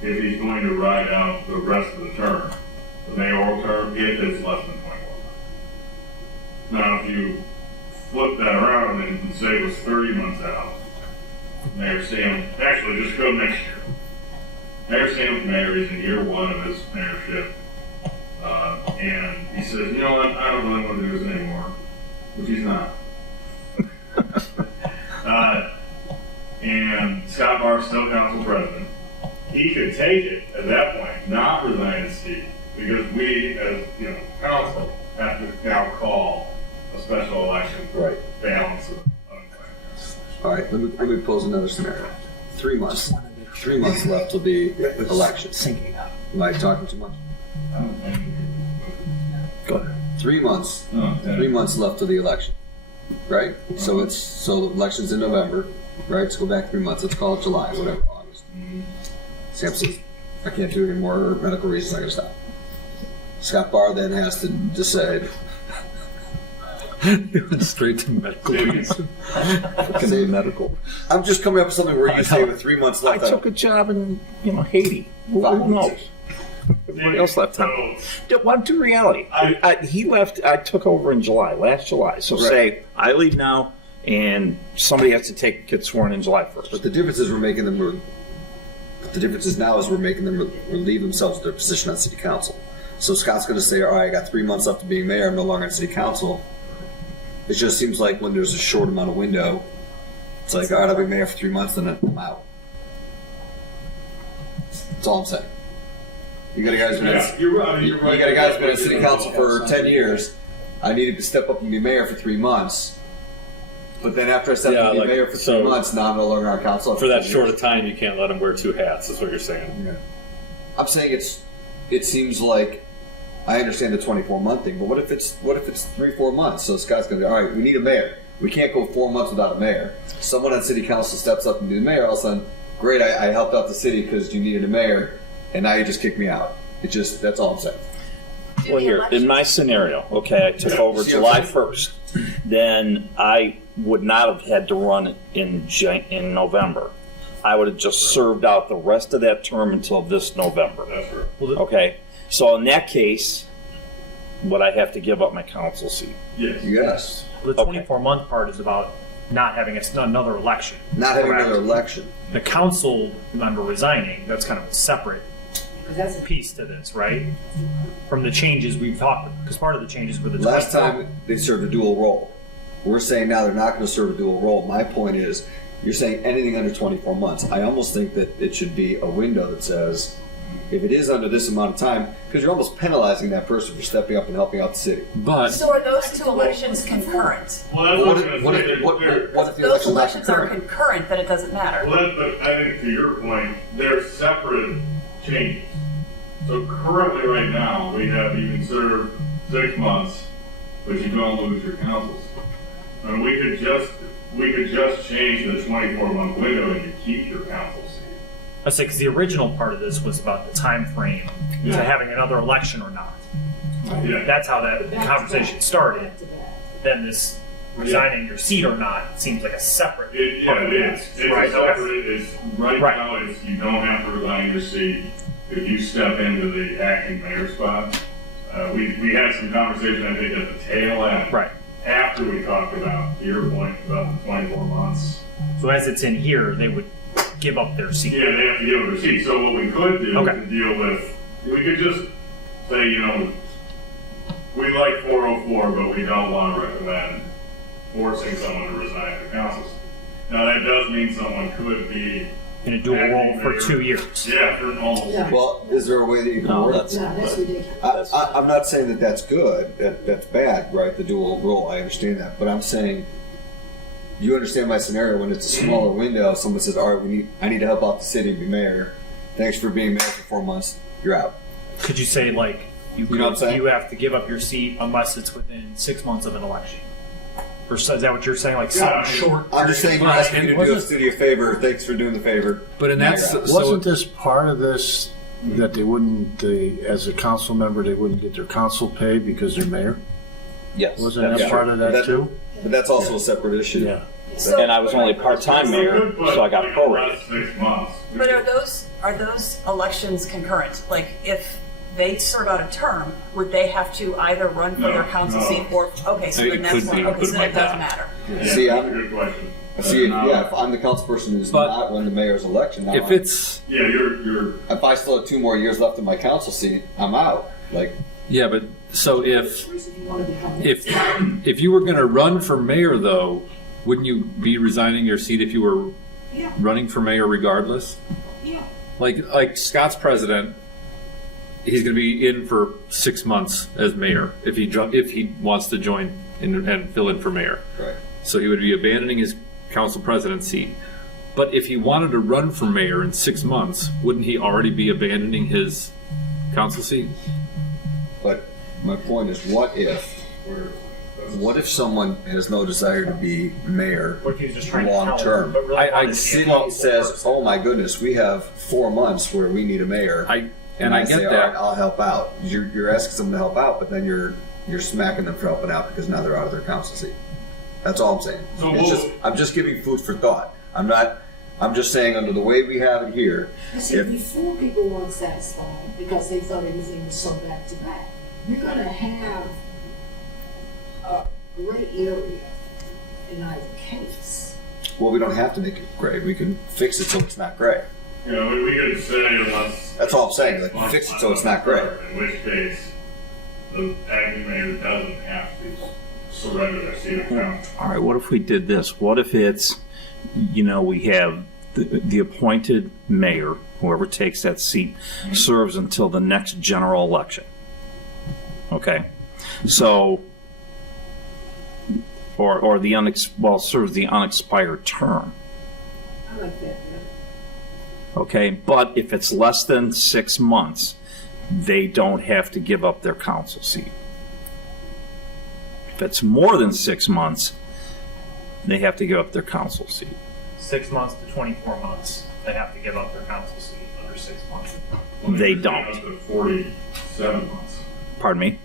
if he's going to ride out the rest of the term, the mayoral term, if it's less than 21 months. Now, if you flip that around and say it was 30 months out, Mayor Sam, actually just go next year. Mayor Sam's mayor is in year 1 of his mayorship, and he says, you know what, I don't really want to do this anymore, which he's not. And Scott Barr's still council president. He could take it at that point, not resign his seat, because we, as council, have to now call a special election for balance of All right, let me pose another scenario. 3 months. 3 months left till the election. Am I talking too much? Go ahead. 3 months. 3 months left till the election. Right? So the election's in November. Right? Let's go back 3 months. Let's call it July, whatever, August. Sam says, I can't do it anymore, medical reasons, I gotta stop. Scott Barr then has to decide. He went straight to medical reason. Say medical. I'm just coming up with something where you say with 3 months I left. took a job in Haiti. Who knows? Everybody else left town. One to reality. He left. I took over in last July. So say I leave now, and somebody has to get sworn in July 1st. But the difference is we're making them. The difference is now is we're making them relieve themselves of their position on city council. So Scott's going to say, all right, I got 3 months left to being mayor. I'm no longer on city council. It just seems like when there's a short amount of window, it's like, all right, I'll be mayor for 3 months, then I'm out. That's all I'm saying. You got a guy who's been you're right. You're right. you got a guy who's been in city council for 10 years. I needed to step up and be mayor for 3 months. But then after I stepped up and be mayor for 3 months, now I'm no longer on council. For that short of time, you can't let him wear 2 hats, is what you're saying. Yeah. I'm saying it seems like I understand the 24-month thing, but what if it's 3-4 months? So Scott's going to be, all right, we need a mayor. We can't go 4 months without a mayor. Someone on city council steps up and be the mayor. All of a sudden, great, I helped out the city because you needed a mayor, and now you just kicked me out. That's all I'm saying. Well, here, in my scenario, okay, I took over July 1st. Then I would not have had to run in November. I would have just served out the rest of that term until this November. That's right. Okay, so in that case, would I have to give up my council seat? Yes. Yes. The 24-month part is about not having another election. Not having Correct. another election. The council member resigning, that's kind of a separate piece to this, right? From the changes we've talked about. Because part of the changes were the Last time they served a dual role. We're saying now they're not going to serve a dual role. My point is, you're saying anything under 24 months. I almost think that it should be a window that says, if it is under this amount of time, because you're almost penalizing that person for stepping up and helping out the city. But So are those two elections concurrent? Well, that's what I was going to say. What if the Those election's not elections are concurrent? concurrent, then it doesn't matter. Well, but I think to your point, they're separate changes. So currently, right now, we have you can serve 6 months, but you don't lose your council seat. And we could just change the 24-month window and you keep your council seat. I say, because the original part of this was about the time frame to having another election or not. Yeah. That's how that conversation started. Back to back. Then this resigning your seat or not seems like a separate Yeah, part of it that. is. It's Right, a separate, okay. it's, right Right. now, it's, you don't have to resign your seat if you step into the acting mayor spot. We had some conversation, I think, at the tail end. Right. After we talked about, to your point, about the 24 months. So as it's in here, they would give up their seat. Yeah, they have to give a receipt. So what we could do Okay. to deal with, we could just say, you know, we like 404, but we don't want to recommend forcing someone to resign the council. Now, that does mean someone could be, In a dual role for 2 years. yeah, for almost. Yeah. Well, is there a way that you can No, work? that's- No, that's ridiculous. I'm not saying that that's good, that's bad, right, the dual role, I understand that, but I'm saying, you understand my scenario, when it's a smaller window, someone says, all right, I need to help out the city and be mayor, thanks for being mayor for 4 months, you're out. Could you say, like, know what I'm saying? you have to give up your seat unless it's within 6 months of an election? Or is that what you're saying? Like, Yeah, some short. I'm just saying, you're Well, asking me to do a wasn't- city a favor, thanks for doing the favor. But in Now that, you're out. so, This part of this that they wouldn't, as a council member, they wouldn't get their council pay because they're mayor? Yes. Wasn't that Yeah. part of that too? But that's also a separate issue. Yeah. And I was only part-time mayor, so I got prorated. 6 months. But are those elections concurrent? Like, if they serve out a term, would they have to either run for their council No. seat or, okay, so It then that's could one, be, okay, could so be that doesn't that. matter. Yeah, See, that's I'm- a good question. See, if I'm the council person who's But- not run the mayor's election, now If it's, Yeah, you're if I still have 2 more years left in my council seat, I'm out. Like, yeah, but so if If you want to become. if you were going to run for mayor, though, wouldn't you be resigning your seat if you were Yeah. running for mayor regardless? Yeah. Like Scott's president, he's going to be in for 6 months as mayor if he wants to join and fill in for mayor. right. So he would be abandoning his council president seat. But if he wanted to run for mayor in 6 months, wouldn't he already be abandoning his council seat? But my point is, what if someone has no desire to be mayor What if he was just trying to long help, term? but really I- wanted The to be a city helpful says, person? "Oh my goodness, we have 4 months where we need a mayor." I I get say, that. "All right, I'll help out." You're asking someone to help out, but then you're smacking them for helping out because now they're out of their council seat. That's all I'm saying. So It's we'll- just, I'm just giving food for thought. I'm just saying, under the way we have it here, You see, if before people weren't satisfied because they thought everything was so back to back, you're going to have a gray area in either case. well, we don't have to make it gray. We can fix it so it's not gray. You know, we could say unless. That's all I'm saying. Like, fix it so it's not gray. In which case, the acting mayor doesn't have to surrender their seat of council. All right, what if we did this? What if it's, we have the appointed mayor, whoever takes that seat, serves until the next general election. Okay? So, or serves the unexpired term. I like that better. Okay? But if it's less than 6 months, they don't have to give up their council seat. If it's more than 6 months, they have to give up their council seat. 6 months to 24 months, they have to give up their council seat under 6 months. They You're saying don't. Up to 47 months. Pardon me?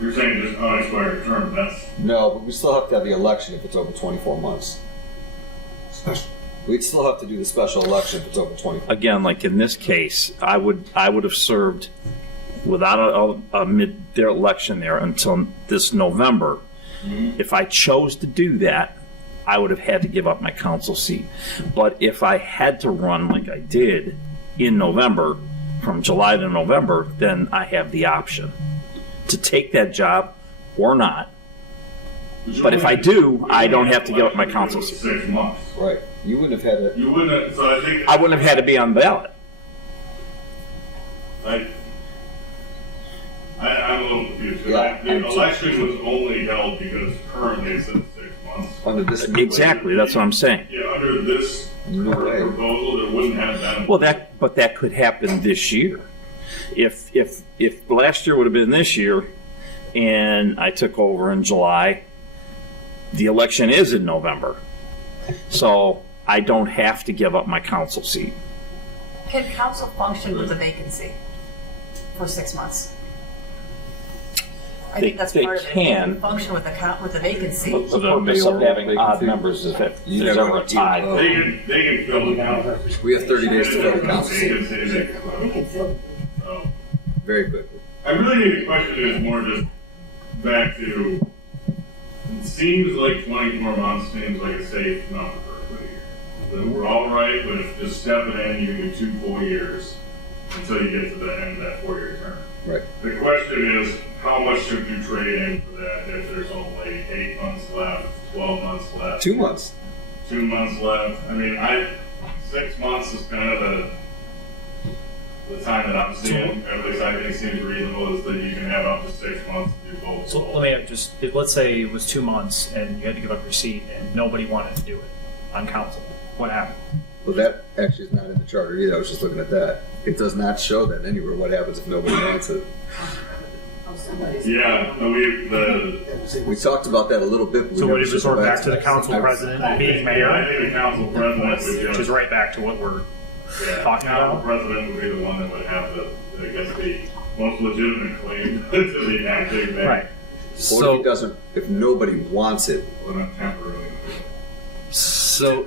You're saying just unexpired term, that's. No, but we still have to have the election if it's over 24 months. Special. We'd still have to do the special election if it's over 24. Again, like in this case, I would have served without a mid-their election there until this November. If I chose to do that, I would have had to give up my council seat. But if I had to run like I did in November, from July to November, then I have the option to take that job or not. But if I do, I don't have to give up my council seat. 6 months. Right. You wouldn't have had it. You wouldn't have, so I think. I wouldn't have had to be on the ballot. I'm a little confused. Yeah, The election was only held because currently it says 6 months. Under this new Exactly, that's what I'm saying. Yeah, under this No current way. proposal, there wouldn't have been. Well, that could happen this year. If last year would have been this year, and I took over in July, the election is in November, so I don't have to give up my council seat. Can council function with a vacancy for 6 months? I think that's They part of it. can. Function with a vacancy. The purpose of having odd members is that You there's never ever a want to tie. They can fill the council. We have 30 days to fill the council seat. They can fill. Very quickly. I really think the question is more just back to, it seems like 24 months seems like a safe number for a year. That we're all right with just stepping in, you can do 2 full years until you get to the end of that 4-year term. Right. The question is, how much should you trade in for that if there's only 8 months left, 12 months left? 2 months. 2 months left. I mean, 6 months is kind of the time that I'm seeing, at least I think seems reasonable, is that you can have up to 6 months to do both. So let me just, let's say it was 2 months and you had to give up your seat and nobody wanted to do it on council. What happened? Well, that actually is not in the charter either. I was just looking at that. It does not show that anywhere. What happens if nobody wants it? Yeah, no, We talked about that a little bit. But we So never would it should resort go back to the council president being I mayor? think the council president would Which is just, right back to what we're yeah, talking council about. president would be the one that would have the, I guess, the most legitimate claim to be acting mayor. Right. Or if So, he doesn't, if nobody wants it, Well, not temporarily. So,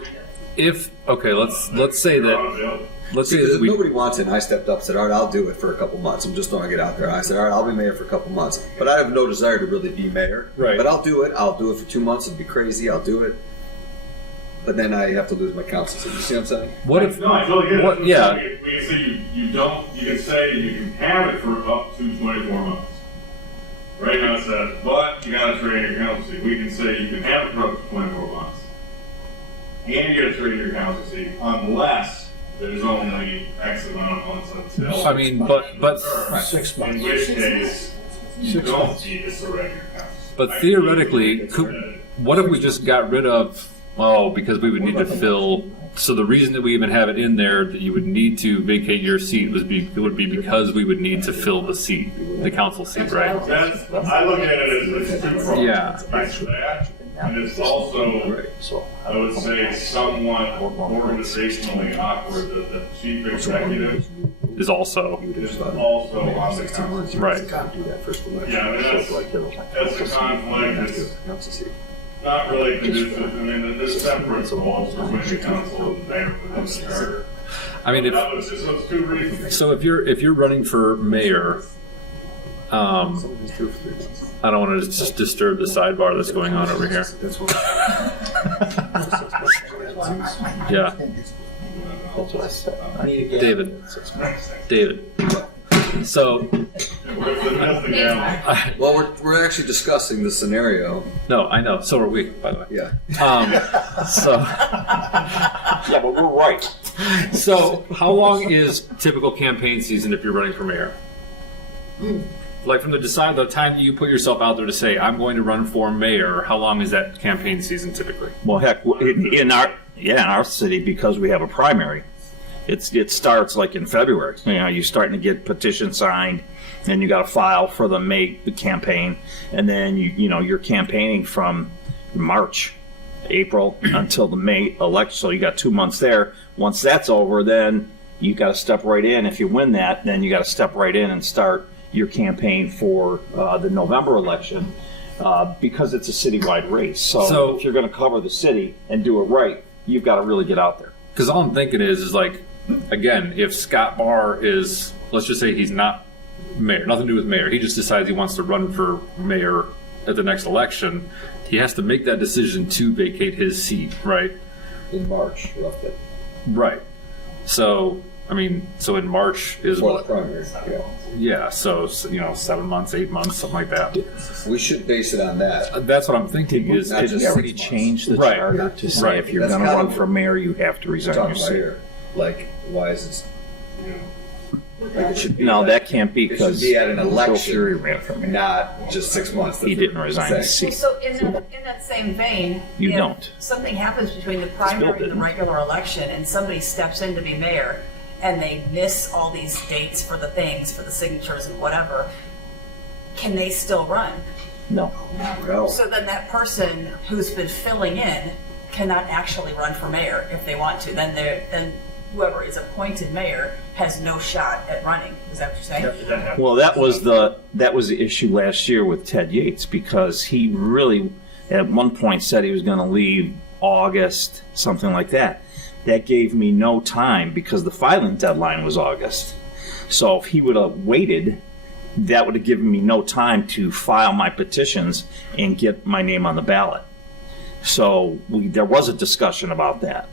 let's say that see, if nobody wants it, and I stepped up and said, all right, I'll do it for a couple months. I'm just throwing it out there. I said, all right, I'll be mayor for a couple months. But I have no desire to really be mayor. Right. But I'll do it. I'll do it for 2 months. It'd be crazy. I'll do it. But then I have to lose my council seat. You see what I'm saying? what if No, I totally get it. What- yeah. We can say you can say you can have it for up to 24 months. Right now it says, but you gotta trade your council seat. We can say you can have it for up to 24 months. And you gotta trade your council seat unless there's only X amount of months until. I mean, but 6 In months. which case, you don't need to surrender your council. But theoretically, what if we just got rid of? Oh, because we would need to fill. So the reason that we even have it in there that you would need to vacate your seat would be because we would need to fill the seat, the council seat, right? I look at it as 2 prongs. Yeah. It's that, and it's also, I would say, somewhat organizationally awkward that the chief executive Is also is also on the council. right. Do that first election. Yeah, I mean, that's a conflict. It's Council seat. not really conducive. I mean, there's separate roles between the council and the mayor within the charter. I mean, if That was just those 2 reasons. so, if you're running for mayor, I don't want to just disturb the sidebar that's going on over here. That's what. Yeah, David. So Well, we're actually discussing the scenario. no, I know. So are we, by the way. Yeah. So Yeah, but we're right. So, how long is typical campaign season if you're running for mayor? Like from the time you put yourself out there to say, I'm going to run for mayor, how long is that campaign season typically? Well, heck, in our city, because we have a primary, it starts like in February. You know, you're starting to get petitions signed, and you got to file for the May campaign, and then you're campaigning from March, April until the May election. So you got 2 months there. Once that's over, then you got to step right in. If you win that, then you got to step right in and start your campaign for the November election, because it's a citywide race. So if you're going to cover the city and do it right, you've got to really get out there. Because all I'm thinking is like, again, if Scott Barr is, let's just say he's not mayor, nothing to do with mayor, he just decides he wants to run for mayor at the next election, he has to make that decision to vacate his seat, right? In March, roughly. Right. So, I mean, so in March is For the what? primary. Yeah. Yeah, so 7 months, 8 months, something like that. We should base it on that. That's what I'm thinking is, Not Did just you already 6 months. change the Right. charter to say Right. if you're That's going to kind run of for mayor, you have to resign Talking your about seat? here, like, why is it? Like it should be No, at- that can't be it should because be at an Bill election, Fury ran for mayor. not just 6 months. He That's didn't what resign I'm his saying. seat. So in that same vein, You if don't. something happens between the primary and the didn't. regular election, and somebody steps in to be mayor, and they miss all these dates for the things, for the signatures and whatever, can they still run? No. No. So then that person who's been filling in cannot actually run for mayor if they want to. Then whoever is appointed mayor has no shot at running. Is that what you're saying? Well, that was the issue last year with Ted Yates, because he really at one point said he was going to leave August, something like that. That gave me no time because the filing deadline was August. So if he would have waited, that would have given me no time to file my petitions and get my name on the ballot. So there was a discussion about that.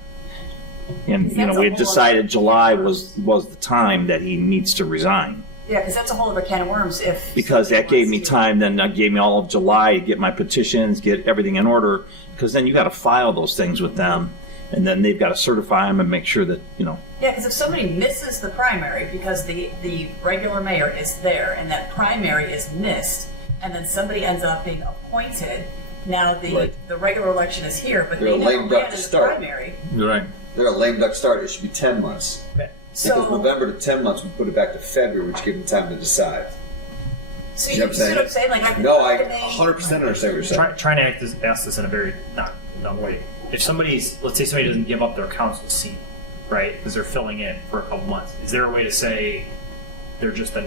And, you know, we had decided July was the time that he needs to resign. Yeah, because that's a whole other can of worms. Because that gave me time, then that gave me all of July to get my petitions, get everything in order, because then you got to file those things with them, and then they've got to certify them and make sure that, you know. Yeah, because if somebody misses the primary because the regular mayor is there and that primary is missed, and then somebody ends up being appointed, now the regular election is here, but They're they a lame never duck ran to in the start. primary. Right. They're a lame duck start. It should be 10 months. So, Because November to 10 months, we put it back to February, which gives them time to decide. so You you know what I'm see what I'm saying? saying? Like, No, I can they- 100% understand what you're saying. Trying to ask this in a very not dumb way. If let's say somebody doesn't give up their council seat, right, because they're filling in for a couple months, is there a way to say they're just a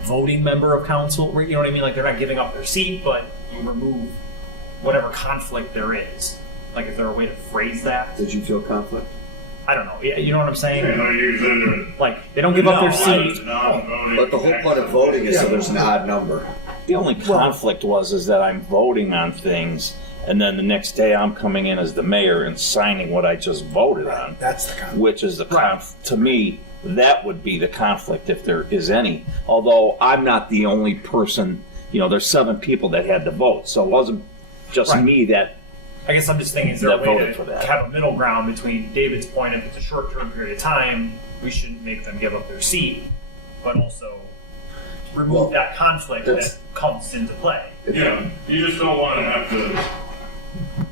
non-voting member of council? You know what I mean? Like they're not giving up their seat, but you remove whatever conflict there is. Like, is there a way to phrase that? Did you feel conflict? I don't know. You know what I'm saying? Yeah, Like they don't give up their seat. But the whole point of voting is so there's an odd number. The only conflict is that I'm voting on things, and then the next day I'm coming in as the mayor and signing what I just voted on. That's the conflict. Which is the to me, that would be the conflict if there is any. Although I'm not the only person, you know, there's 7 people that had to vote, so it wasn't just me that. I guess I'm just thinking, is there a That way voted for to that. have a middle ground between David's point, if it's a short-term period of time, we shouldn't make them give up their seat, but also remove that conflict that comes into play. Yeah, you just don't want to have to.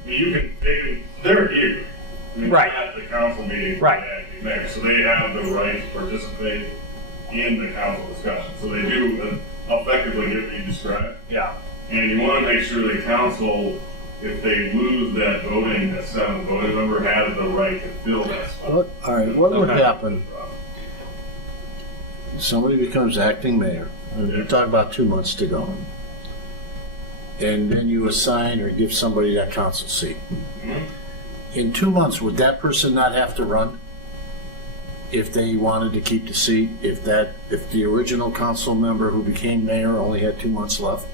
I mean, they're here. I mean, Right. At the council meeting. Right. There, so they have the right to participate in the council discussion. So they do effectively get what you described. Yeah. And you want to make sure the council, if they lose that 7th voting member, has the right to fill that spot. What would happen? Somebody becomes acting mayor. We're talking about 2 months to go. And then you assign or give somebody that council seat. In 2 months, would that person not have to run? If they wanted to keep the seat, if the original council member who became mayor only had 2 months left?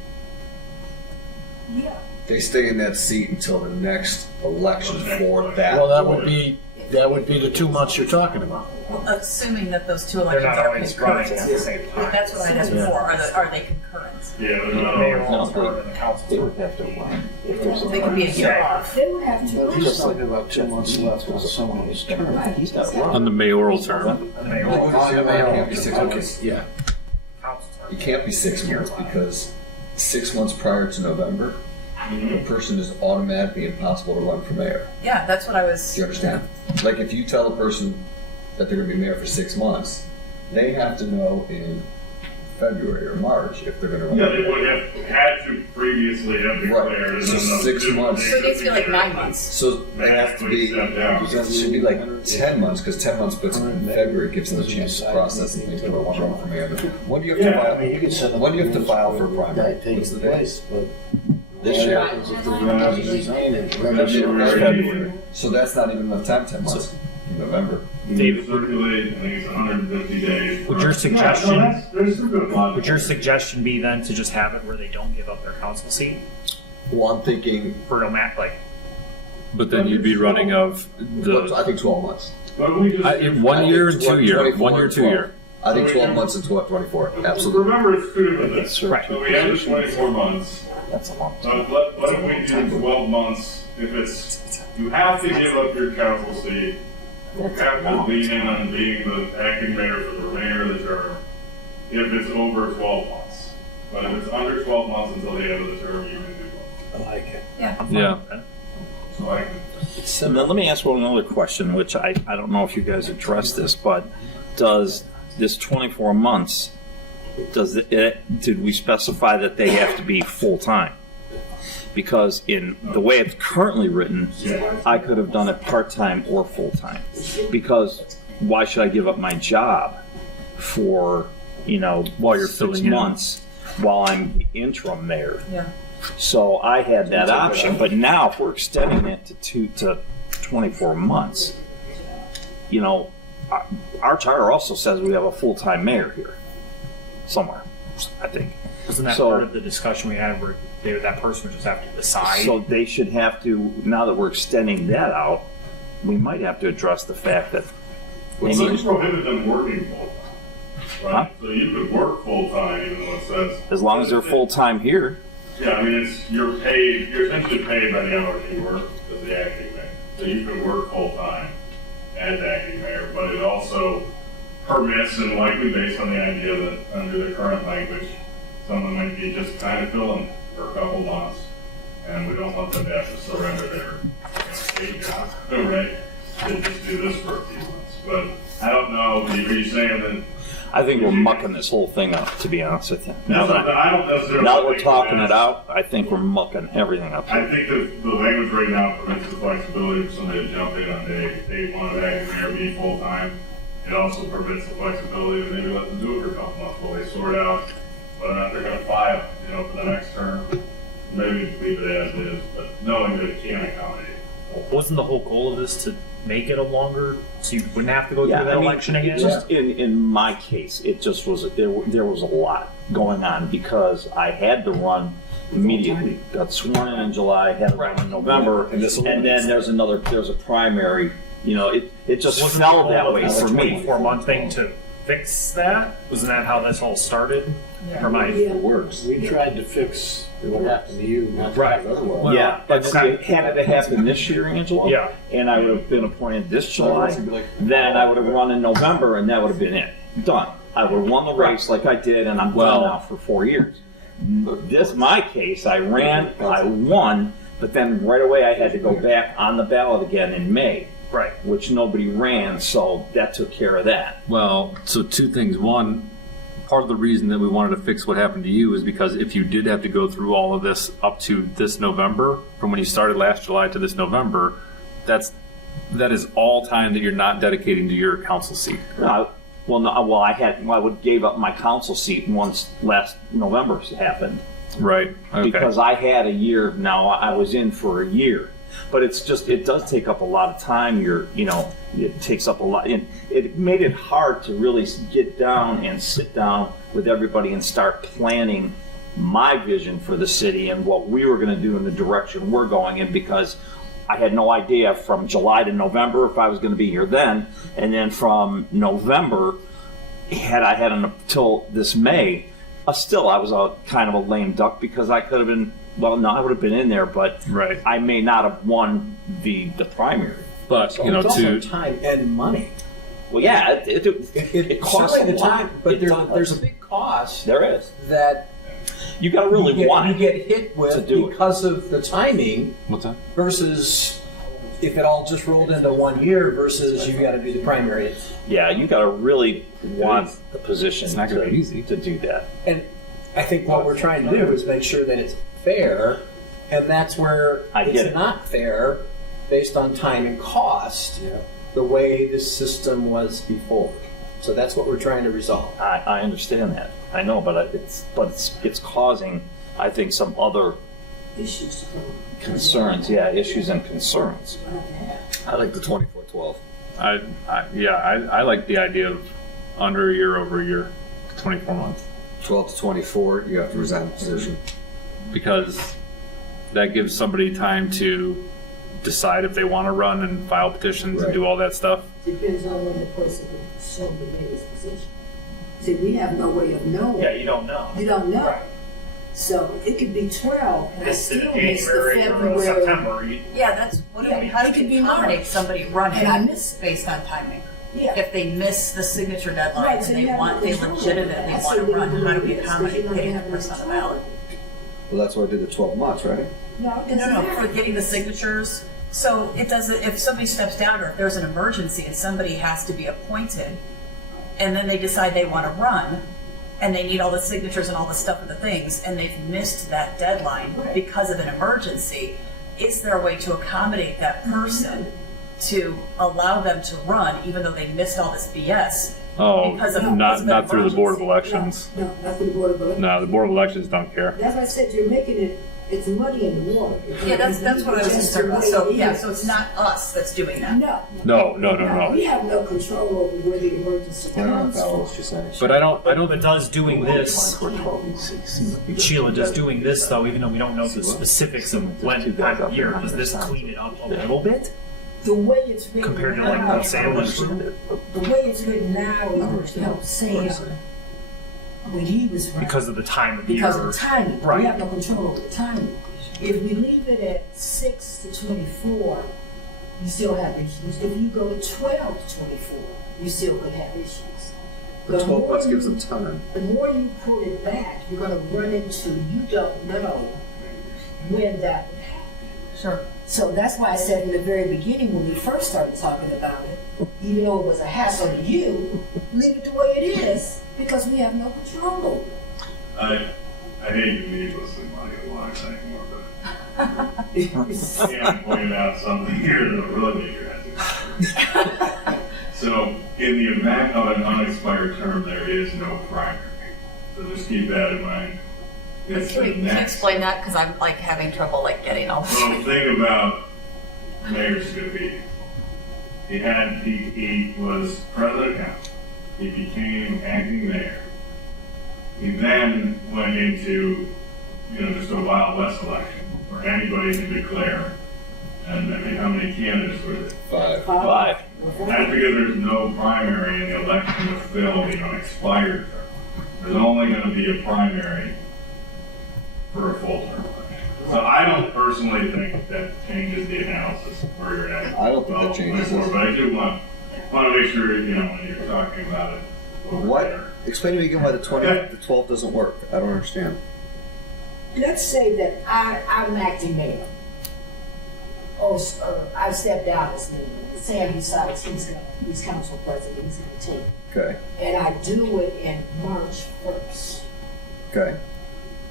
Yeah. They stay in that seat until the next election for that. Well, that would be the 2 months you're talking about. Well, assuming that those two They're elections not are always running concurrent. at the same time. That's what I asked before. Are they concurrent? Yeah, they're The not mayor always. wants more than the council. They would have to run. If there's They could be a year off. They would have to. But he's talking about 2 months left on someone's term. He's got to run. On the mayoral term. The mayor It wants can't be 6 months. Yeah. council term. It can't be 6 months because 6 months prior to November, the person is automatically impossible to run for mayor. Yeah, that's what I was. Do you understand? Like if you tell a person that they're going to be mayor for 6 months, they have to know in February or March if they're going to run. Yeah, they would have had to previously have declared. and So then the 6 months. So it needs to be like 9 months. So they have to be. It should be like 10 months because 10 months puts them in February, gives them a chance to process and think, do I want to run for mayor? When do you have to file? When do you have to file for a primary? What's the date? This year. February. So that's not even enough time. 10 months. In November. David, Circulate, I think it's 150 days. Would your suggestion- There's some good logic. would your suggestion be then to just have it where they don't give up their council seat Well, I'm thinking. for no matter, like, But then you'd be running of I the think 12 months. But we just, in 1 year and 2 year. 24 1 year, 2 year. I think 12 months and 24. Absolutely. remember, it's 2 different things. Right. So we have the 24 months. That's a long time. But what if we do 12 months? If it's, you have to give up your council seat. You have to lean in on being the acting mayor for the remainder of the term. If it's over 12 months. But if it's under 12 months until the end of the term, you can do both. I like it. I'm fine Yeah. with that. So I And then let me ask one other question, which I don't know if you guys addressed this, but does this 24 months, did we specify that they have to be full-time? because in the way it's currently written, I could have done it part-time or full-time. Because why should I give up my job for, While you're 6 filling in. months while I'm the interim mayor? Yeah. So I had that option, but now if we're extending it to 24 months, our charter also says we have a full-time mayor here somewhere, I think. Wasn't that So- part of the discussion we had where that person would just have to decide? So they should have to, now that we're extending that out, we might have to address the fact that Well, they so need, you prohibit them working full-time, right? So you could work full-time even though it says. as long as they're full-time here. Yeah, I mean, you're essentially paid by the hours you work as the acting mayor. So you can work full-time as acting mayor, but it also permits, and likely based on the idea that under the current language, someone might be just kind of filling for a couple months, and we don't want them to have to surrender their state job, right? To just do this for a few months. But I don't know, are you saying that? I think we're mucking this whole thing up, to be honest with you. Now That's that, I don't necessarily. now that we're think talking that- it out, I think we're mucking everything up. I think the language right now permits the flexibility for somebody to jump in on day one of acting mayor being full-time. It also permits the flexibility to maybe let them do it for a couple months while they sort out whether or not they're gonna file, for the next term. Maybe leave it as is, but knowing that it can accommodate. Wasn't the whole goal of this to make it a longer, so you wouldn't have to go through that I mean, election again? Just in my case, it just was there was a lot going on because I had to run immediately. Got sworn in July, had to run in November, and then there's a primary. It just Wasn't fell the goal that of way this for me. 24-month thing to fix that? Wasn't that how this all started? Yeah. Or am I- Yeah. Works. We tried to fix what happened to you, not Right. otherwise. Well, Yeah, but see, okay. had it happened this year, Angela, Yeah. and I would have been appointed this July, then I would have run in November, and that would have been it. Done. I would have won the race like I did, and I'm Well- done now for 4 years. My case, I ran, I won, but then right away I had to go back on the ballot again in May, Right. which nobody ran, so that took care of that. Well, so two things. One, part of the reason that we wanted to fix what happened to you is because if you did have to go through all of this up to this November, from when you started last July to this November, that is all time that you're not dedicating to your council seat. I would gave up my council seat once last November happened. Right. Okay. Because I had a year. Now I was in for a year, but it does take up a lot of time. It takes up a lot. It made it hard to really get down and sit down with everybody and start planning my vision for the city and what we were going to do in the direction we're going in, because I had no idea from July to November if I was going to be here then, and then from November, had I had until this May, still I was a kind of a lame duck because I could have been. Well, no, I would have been in there, but Right. I may not have won the primary. But So you know, it's also to time and money. Well, yeah, it costs certainly a the lot. time, but It there's, does. there's a big cost There is. that You got to really you want it. get hit to with do it. because of the timing what's that? versus if it all just rolled into 1 year versus you got to do the primary. Yeah, you got to really want the position It's not gonna be easy. to do that. And I think what we're trying to do is make sure that it's fair, and that's where I get it's it. not fair based on time and cost, the way this system was before. So that's what we're trying to resolve. I understand that. I know, but it's causing, I think, some other Issues to come. concerns. Yeah, issues and concerns. I like the 24-12. I like the idea of under a year, over a year, 24 months, 12 to 24, you have to resign the position. because that gives somebody time to decide if they want to run and file petitions and Right. do all that stuff. Depends on when the person will show the mayor's position. See, we have no way of knowing. Yeah, you don't know. You don't know. Right. So it could be 12, and I It's in still miss the January or February. September. Yeah, that's what do we, how it do could we be accommodate March. somebody running And I miss- based on timing? Yeah. If they miss the signature deadline Right, and so they you have they control over legitimately that. That's want to the run, way how do we it is, 'cause accommodate you don't getting have the any person on the control. ballot? Well, that's why I did the 12 months, right? No, it No, doesn't no, matter. for getting the signatures. So it doesn't, if somebody steps down or if there's an emergency and somebody has to be appointed and then they decide they want to run and they need all the signatures and all the stuff and the things, and they've missed that deadline because of an emergency, is there a way to accommodate that person to allow them to run even though they missed all this BS? Oh, Because of- not through the Board of Elections. No, not for the Board of Elections. No, the Board of Elections don't care. That's why I said you're making it, it's muddy in the water. Yeah, that's what I was concerned about. So, yeah, so it's not us that's doing that. No. No. We have no control over where the emergency I don't know comes if that from. was just saying. But I don't. But does doing this, Sheila, does doing this though, even though we don't know the specifics of when time of year, does this clean it up a little bit The way it's written compared to now, like sandwich? the way it's written now is help Sam when he was running. Because of the time of Because year. of the timing. Right. We have no control over the timing. If we leave it at 6 to 24, you still have issues. If you go to 12 to 24, you still could have issues. But 12 months more gives you- them time. The more you pull it back, you're going to run into, you don't know when that would happen. Sure. So that's why I said in the very beginning when we first started talking about it, even though it was a hassle to you, leave it the way it is because we have no control over it. I hate to needlessly muddy the waters anymore, but Sam pointed out something here that'll really make your head explode. So, in the event of an unexpired term, there is no primary. So just keep that in mind. It's Can the you next. explain that? Because I'm like having trouble like getting all this. Well, the thing about Mayor Scooby, he was president of council. He became acting mayor. He then went into, just a Wild West election where anybody can declare. And I mean, how many candidates were there? 5. 5. That's because there's no primary in the election to fill the unexpired term. There's only going to be a primary for a full term election. So I don't personally think that changes the analysis of where you're at. I don't think that changes it. But I do want to make sure, when you're talking about it. over What? there. Explain to me again why the 12 doesn't work. I don't understand. Let's say that I'm acting mayor. Or I stepped down as mayor. Sam decides he's council president, he's going to take. Okay. And I do it in March 1st. Okay.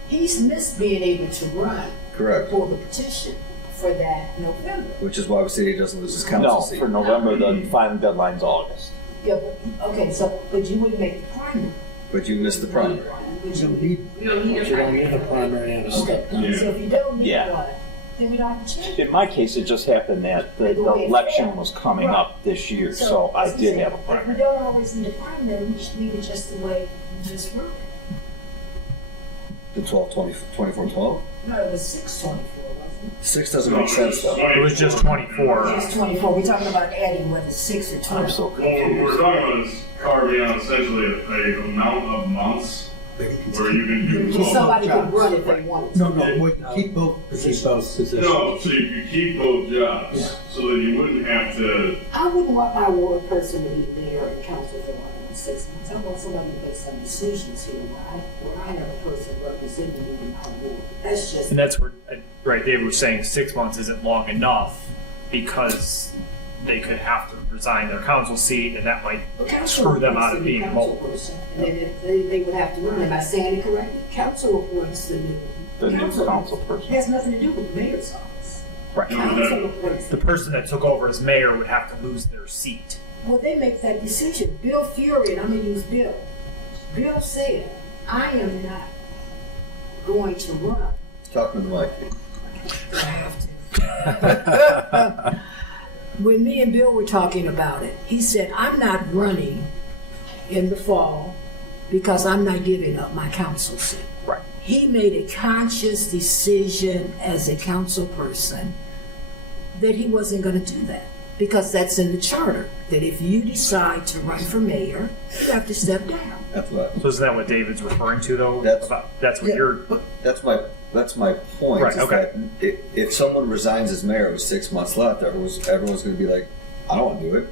He's missed being able to run Correct. for the petition for that November. Which is why we say he doesn't lose his council No, seat. for November, the final deadline's August. Yeah, but you would make the primary. But you missed the primary. Would You you? don't need, We don't need You a don't need a primary and a Okay, step. Yeah. so if you don't need Yeah. one, then we don't have to change it. In my case, it just happened that the election was coming up this year, so I did have a If we primary. don't always need a primary, we should leave it just the way you just wrote it. The 24, 12? No, it was 624, wasn't 6 doesn't make sense though. It was just 24. it? Just 24. We're talking about adding whether 6 or 12. I'm so Well, what we're talking about is carving out essentially a amount of months but he can where you can do So both. somebody could run if they wanted to. No, we can keep both positions. No, so you could keep both jobs, so that you wouldn't have to. I wouldn't want my ward person to be mayor and council for more than 6 months. I want somebody to make some decisions here where I have a person representing me in my ward. That's just. And that's where, right, David was saying 6 months isn't long enough because they could have to resign their council seat and that might But council screw them out appoints of the being council mobile. person. And then if they would have to run. Am I saying it correctly? Council appoints the new council It person. has nothing to do with the mayor's office. Right. Council appoints The person that took over as mayor would have to lose their seat. Well, they make that decision. Bill Fury, and I'm going to use Bill. Bill said, I am not going to run. Talking to the mic. I have to. When me and Bill were talking about it, he said, I'm not running in the fall because I'm not giving up my council seat. Right. He made a conscious decision as a council person that he wasn't going to do that because that's in the charter, that if you decide to run for mayor, you have to step down. That's what. So isn't that what David's referring to though? That's- What you're, That's my point. Right, is okay. that if someone resigns as mayor with 6 months left, everyone's going to be like, I don't want to do it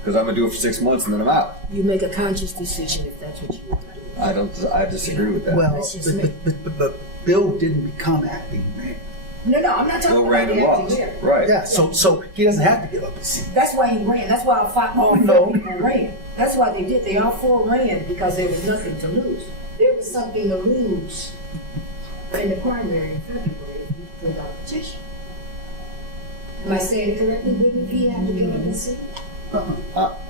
because I'm going to do it for 6 months and then I'm out. You make a conscious decision if that's what you want to do. I disagree with that. Well, That's just me. but Bill didn't become acting mayor. No, I'm not talking Bill about ran the and acting lost. mayor. Right. Yeah, so he doesn't have to give up his seat. That's why he ran. That's why all four people ran. That's why they did. They all four ran because there was nothing to lose. there was something to lose in the primary in February if you put out a petition. Am I saying correctly? Wouldn't he have to give up his seat?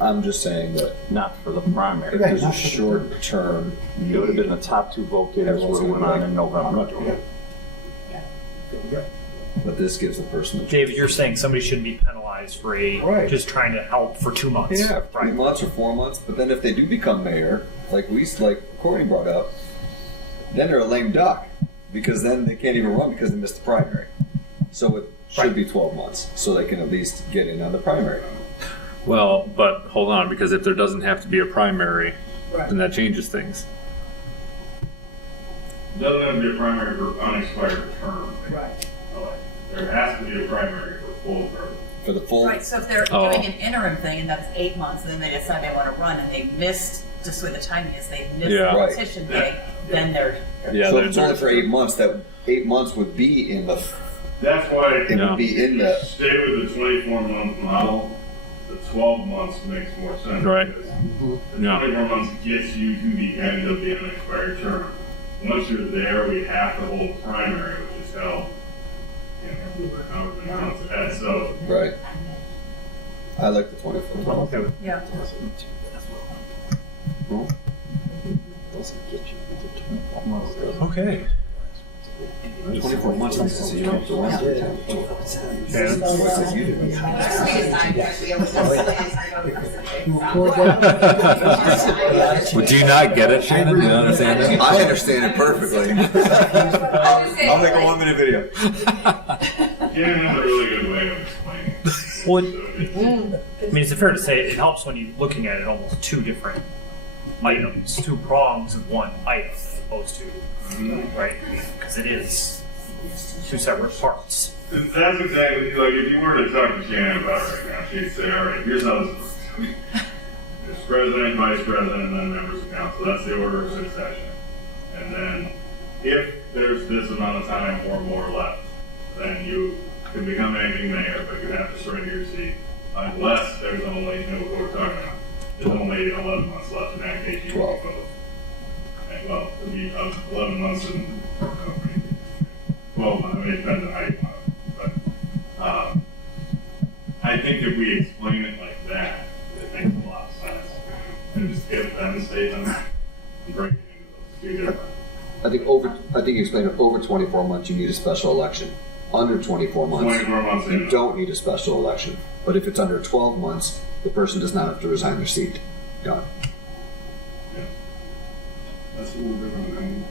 I'm just saying that Not for the primary. there's a short term. It would have been the top two vote getters would have went on in November. But this gives the person. David, you're saying somebody shouldn't be penalized for Right. just trying to help for 2 months. Yeah, 3 right? months or 4 months. But then if they do become mayor, like Courtney brought up, then they're a lame duck because then they can't even run because they missed the primary. So it should be 12 months so they can at least get in on the primary. Well, but hold on, because if there doesn't have to be a primary, Right. then that changes things. Doesn't have to be a primary for unexpired term. Right. There has to be a primary for full term. For the full. Right, so if they're Oh. doing an interim thing and that's 8 months, and then they decide they want to run and they missed, just the way the timing is, they missed Yeah. the Right. petition date, then they're, Yeah, So if it's only for 8 months, that 8 months would be in the. That's why It would be in the. stay with the 24-month model. The 12 months makes more sense. Right. because The Yeah. 24 months gets you to the end of the unexpired term. Once you're there, we have to hold a primary, which is held, however many months ahead. So Right. I like the 24. Okay with yeah. Okay. 24 months needs to see you up to run every time. Because you didn't. Would you not get it, Shannon? You understand that? I understand it perfectly. I'll make a 1-minute video. Shannon has a really good way of explaining it. Well, So I mean, is it fair to say it helps when you're looking at it almost two different items, two prongs of one item, as opposed to, right? Because it is two separate parts. That's exactly, like, if you were to talk to Shannon about it right now, she'd say, all right, here's how this works. There's president, vice president, and then members of council. That's the order of succession. And then if there's this amount of time or more left, then you can become acting mayor, but you have to surrender your seat. Unless there's only, you know what we're talking about. There's only 11 months left in that case. You can 12. vote. And, well, it'd be 11 months and 12 months. I mean, it depends on how you want it. But I think if we explain it like that, it makes a lot of sense. And just if then statement and break it into those two different. I think you explained it over 24 months, you need a special election. Under 24 months, 24 months. you don't need a special election. But if it's under 12 months, the person does not have to resign their seat. Done. That's a little different than.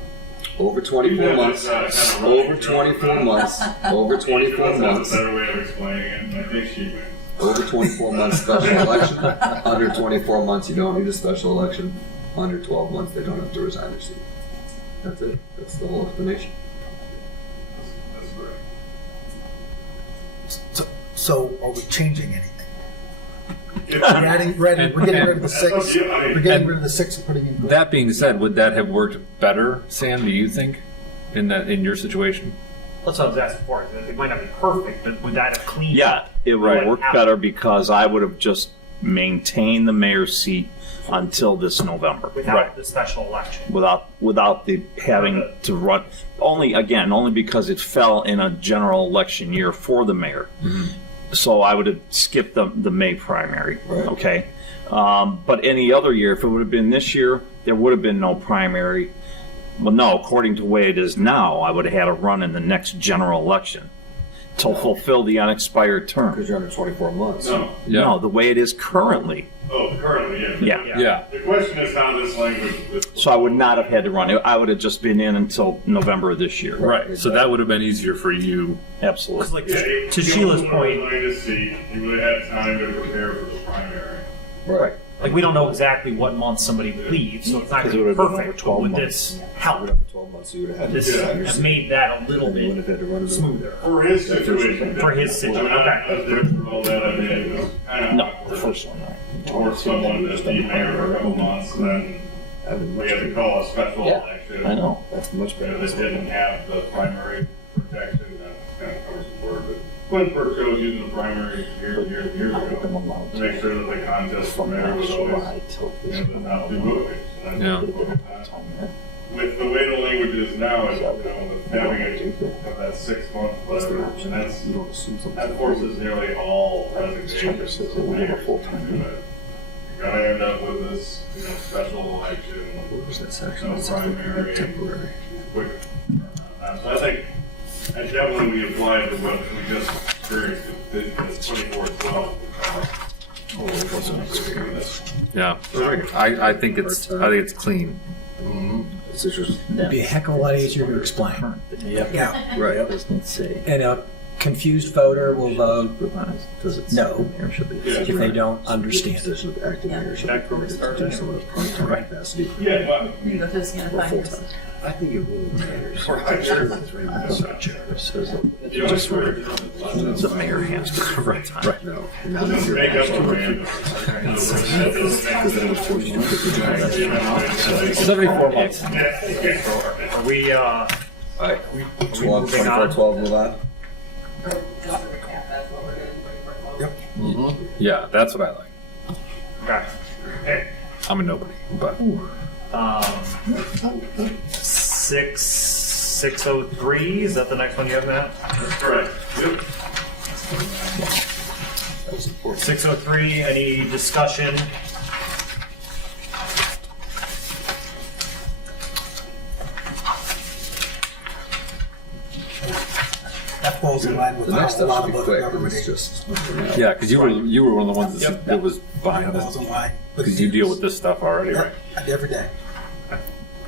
Over 24 months, over 24 months, over 24 months, That's a better way of explaining it, and I think she wins. over 24 months special election. Under 24 months, you don't need a special election. Under 12 months, they don't have to resign their seat. That's it. That's the whole explanation. That's correct. So are we changing anything? If- We're getting rid of the six. Yeah, I mean, We're getting rid of the six and putting in. That being said, would that have worked better, Sam? Do you think, in your situation? That's what I was asking for. It might not be perfect, but would that have cleaned Yeah, up it would what work happened? better because I would have just maintained the mayor's seat until this November. Without the special election. Without the having to run, only because it fell in a general election year for the mayor. So I would have skipped the May primary, Right. okay? But any other year, if it would have been this year, there would have been no primary. Well, no, according to the way it is now, I would have had a run in the next general election to fulfill the unexpired term. Because you're under 24 months. No. No, the way it is currently. Oh, currently, yeah. Yeah. The question is how this language. So I would not have had to run. I would have just been in until November of this year. Right. So that would have been easier for you. Absolutely. Because like to Sheila's point, You would have had time to prepare for the primary. Right. like we don't know exactly what month somebody would leave, so it's not Because it going to be would have been over perfect. But 12 would months. this help? Whatever 12 months, you would have had to This resign your has seat. made that a little And you would have bit had to run it. smoother. For his situation. For his situation, okay. As different from all that I did, it was kind of. No, the first one. Or someone to be mayor for a couple months, and then we had to call a special Yeah, election. I know. That's much better. This didn't have the primary protection, that kind of covers the word, but Twinsburg chose using the primary years ago to make sure that the contest for mayor was always, doesn't have to be motivated. So that's Yeah. what we did. With with the way the language is now, is, with having that 6 month whatever, and that forces nearly all resignations. You're gonna end up with this, special election, no primary, temporary. Quick. So I think, and definitely we applied to what we just experienced with this 24/12. Oh, it wasn't experience. Yeah, I think it's clean. It'd be a heck of a lot easier to explain. Yeah. Right. Doesn't say. And a confused voter will vote Does it no if they don't understand it. Position of acting mayor shall be permitted to do someone of part-time capacity. Yeah, but You can go through this again and find this. I think it really matters. Just where the mayor has to right time. Right. No. Not just your make up a actual- random. Because then it would force you to put the 74 months. Are we, Alright. are we 12, moving 24, on? 12, move on. Just to recap, that's what we're doing 24/12. Yeah, that's what I like. Okay. Okay. I'm a nobody, but 603, is that the next one you have, Matt? That's correct. Yep. 603, any discussion? That falls in line with The how next a lot step should of be other quick, government because it's agencies. just. yeah, because you were one of the ones that was behind That falls it. in line. Because you deal with this stuff already, right? Every day.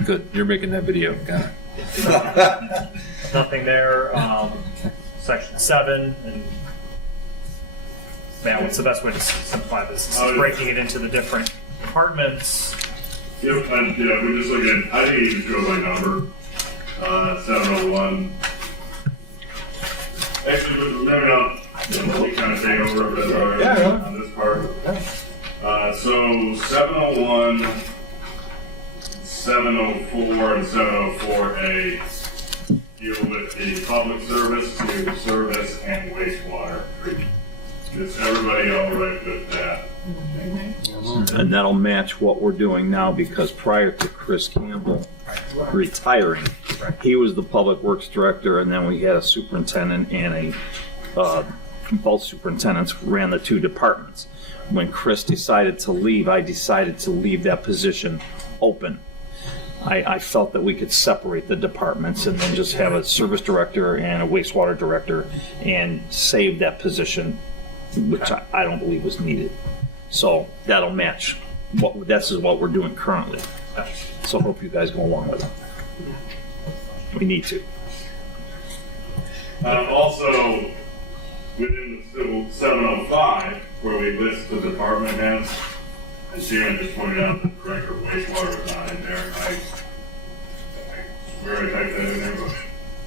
Good. You're making that video. Got it. Nothing there. Section 7, and man, what's the best way to simplify this? This is breaking it into the different departments. Yep, and yeah, we just look at, I think you just go by number. 701. Actually, maybe I'll kind of take over a bit on this part. So 701, 704, and 704A deal with the public service to service and wastewater treatment. Is everybody all right with that? And that'll match what we're doing now, because prior to Chris Campbell retiring, he was the public works director, and then we had a superintendent and both superintendents ran the two departments. When Chris decided to leave, I decided to leave that position open. I felt that we could separate the departments and then just have a service director and a wastewater director and save that position, which I don't believe was needed. So that'll match. This is what we're doing currently. So hope you guys go along with it. We need to. Also, within the civil 705, where we list the department heads, and Sharon just pointed out the director of wastewater was not in there. I swear I typed that in there, but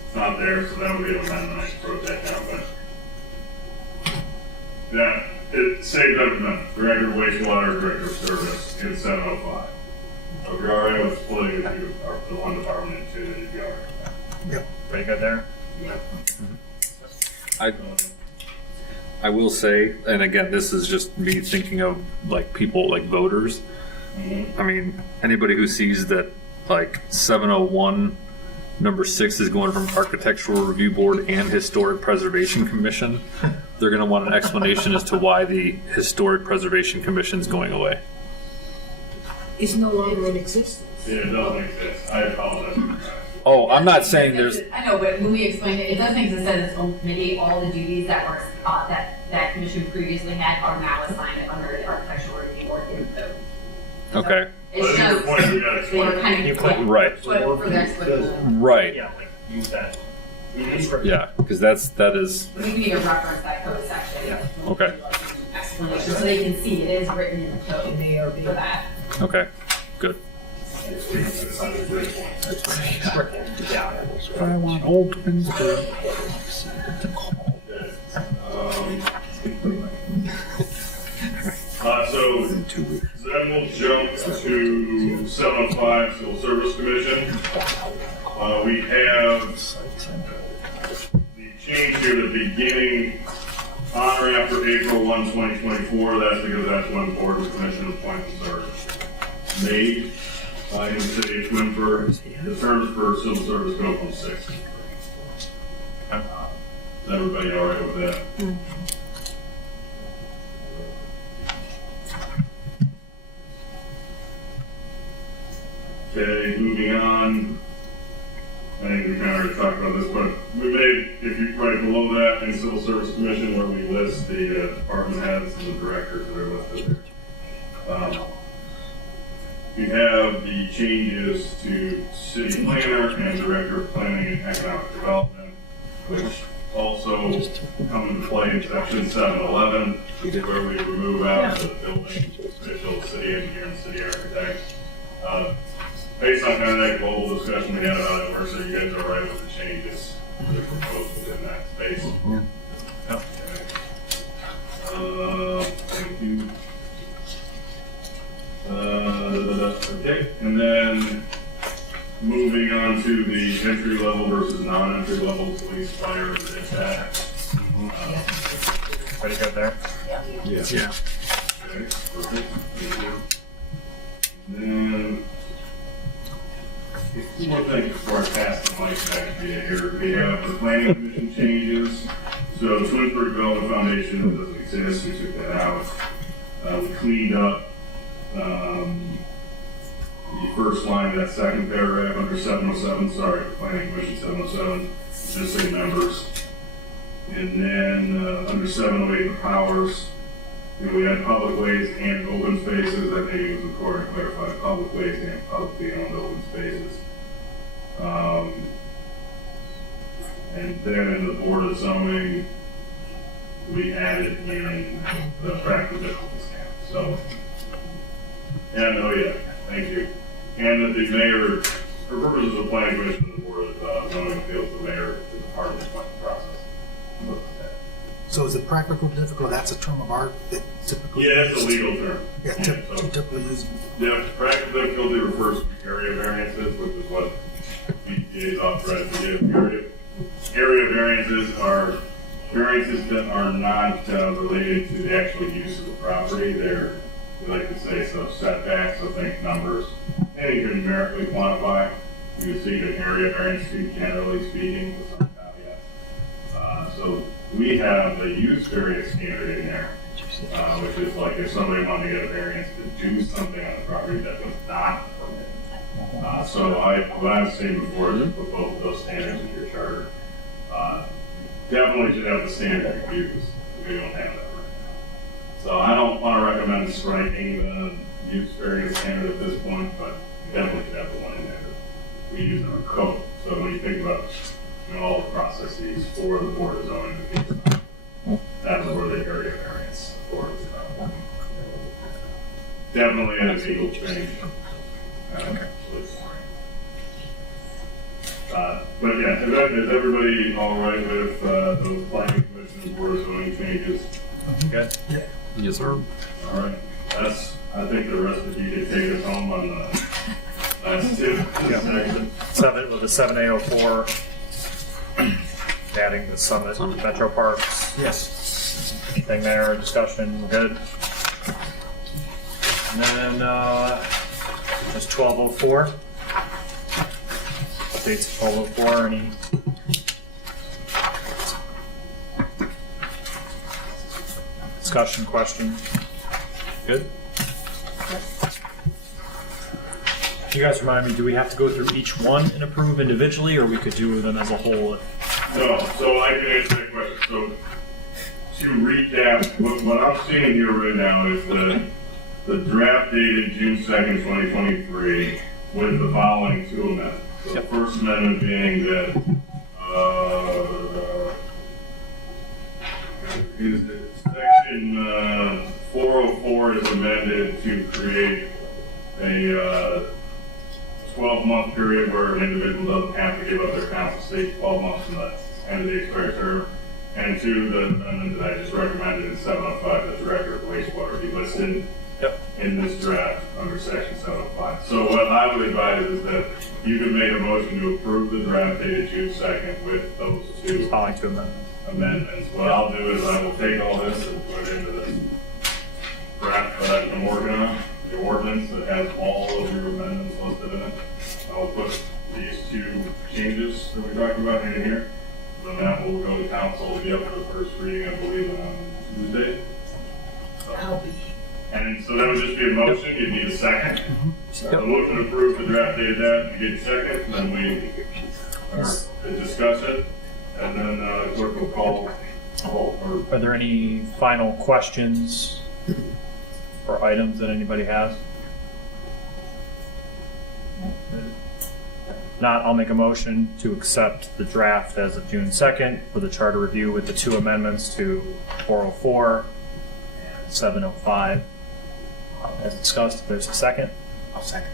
it's not there, so that would be an amendment. I just wrote that down, but yeah, it saved everything. Director of wastewater, director of service in 705. So if you're all right with splitting the one department into two, then you'd be all right with that. Yep. Pretty good there? I will say, and again, this is just me thinking of like people, like voters. I mean, anybody who sees that like 701 number 6 is going from Architectural Review Board and Historic Preservation Commission, they're going to want an explanation as to why the Historic Preservation Commission is going away. It's no longer in existence. Yeah, it doesn't exist. I apologize. Oh, I'm not saying there's. I know, but when we explained it, it doesn't exist as its own committee. All the duties that were that commission previously had are now assigned under the Architectural Review Board in code. Okay. It's just they were kind of put Right. for their split. Right. Yeah, like use that. Yeah, because that is. We can even reference that code section. Yeah. Okay. Explanation, so they can see it is written in the code for that. Okay. Good. Yeah. I want old Twinsburg. So then we'll jump to 705 Civil Service Commission. We have the change here, the beginning on or after April 1, 2024. That's because that's when board and commission appointments are made. in the city of Twinsburg. The terms for civil service go from 6. Is everybody all right with that? Okay, moving on. I think we kind of already talked about this, but we made, if you right below that in Civil Service Commission where we list the department heads and the directors that are listed there. We have the changes to city planner and director of planning and economic development, which also come into play in section 711, where we remove out the building official, city engineer, and city architect. Based on kind of that global discussion we had about it, Mercer, you guys are right with the changes that are proposed within that space. Yep. Thank you. Okay, and then moving on to the entry level versus non-entry level police, fire, and dispatch. Pretty good there. Yeah. Okay, perfect. Thank you. Then, two more things before I pass the mic back to you here. We have the planning commission changes. So Twinsburg Development Foundation doesn't exist, we took that out. We cleaned up the first line of that second paragraph under 707, sorry, Planning Commission 707, just say members. And then under 708, the powers, we had public ways and open spaces. I think it was important to clarify public ways and publicly owned open spaces. And then in the Board of Zoning, we added in the practical difficulties camp. So, and oh yeah, thank you. And that the mayor, for purposes of planning commission, the Board of Zoning feels the mayor is a part of the planning process. So is it practical difficult? That's a term of art that typically. Yeah, it's a legal term. Yeah, typically used. Yeah, practical difficulty refers to area variances, which is what BPA is authorized to give. Area variances are variances that are not related to the actual use of the property. They're, we like to say, so setbacks, so think numbers. And you can numerically quantify. You would see an area variance fee, generally speaking, with some caveats. So we have a use variance standard in there, which is like if somebody wanted to get a variance to do something on the property that was not permitted. So what I've seen before is put both of those standards in your charter. Definitely should have the standard used. We don't have that right now. So I don't want to recommend striking the use variance standard at this point, but we definitely should have the one in there that we use in our code. So when you think about all the processes for the Board of Zoning, that's where the area variance for definitely a legal change. But yeah, is everybody all right with those planning commission and Board of Zoning changes? Good. Yeah. Yes, sir. All right. That's, I think the rest of you can take us home on the last two section. 7 with the 7A04, adding the Summit Metro Parks. Yes. Anything there, discussion, good. And then just 1204. Updates 1204, any? Discussion, question? Good? You guys remind me, do we have to go through each one and approve individually, or we could do them as a whole? No, so I can answer that question. So to recap, what I'm seeing here right now is the draft dated June 2nd, 2023, with the following two amendments. So the first amendment being that section 404 is amended to create a 12-month period where an individual doesn't have to give up their council seat 12 months from the end of the expired term. And two, the amendment that I just recommended in 705, the director of wastewater be listed in this draft under section 705. So what I would advise is that you can make a motion to approve the draft dated June 2nd with those two amendments. What I'll do is I will take all this and put it into this draft that I've been working on. the ordinance that has all of your amendments listed in it. I'll put these two changes that we're talking about in here. Then that will go to council to be up for the first reading, I believe, on Tuesday. I'll be. And so that would just be a motion, you'd need a second. The motion to approve the draft dated that, you get a second, then we discuss it, and then the clerk will call. Are there any final questions or items that anybody has? Not, I'll make a motion to accept the draft as of June 2nd for the charter review with the 2 amendments to 404 and 705. As discussed, if there's a second. I'll second.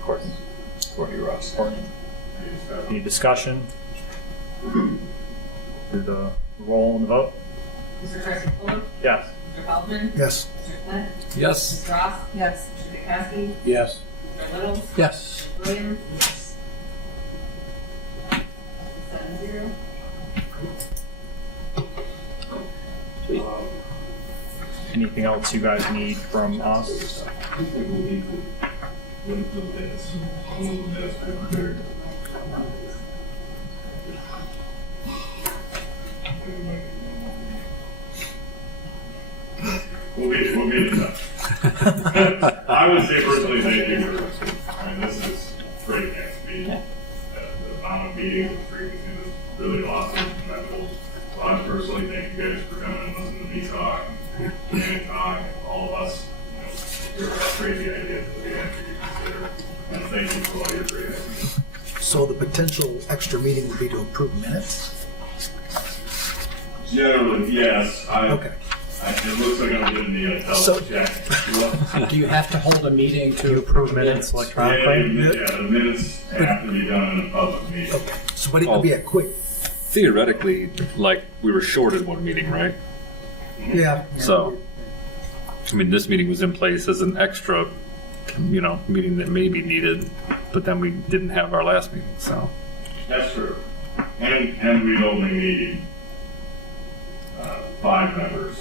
Courtney Ross. Any discussion? Do the roll and the vote? Mr. Crisafullo? Yes. Mr. Feldman? Yes. Mr. Smith? Yes. Mr. Ross? Yes. Mr. Dutkowski? Yes. Mr. Little? Yes. Mr. Williams? Yes. 7-0. Anything else you guys need from us? We'll get it done. I would say personally, thank you for, I mean, this is breakneck speed. The amount of meetings and frequency is really awesome, commendable. So I personally thank you guys for coming and listening to me talk, and talk, all of us, you know, crazy ideas that we have to consider. And thank you for all your great ideas. So the potential extra meeting would be to approve minutes? Generally, yes. Okay. It looks like I'm getting the So- check. Do you have to hold a meeting to Approve minutes electronically? Yeah, the minutes have to be done in a public meeting. Okay, so but it would be a quick, Theoretically, like, we were shorted one meeting, right? yeah. So, I mean, this meeting was in place as an extra, meeting that may be needed, but then we didn't have our last meeting, so. That's true. And we only need 5 members.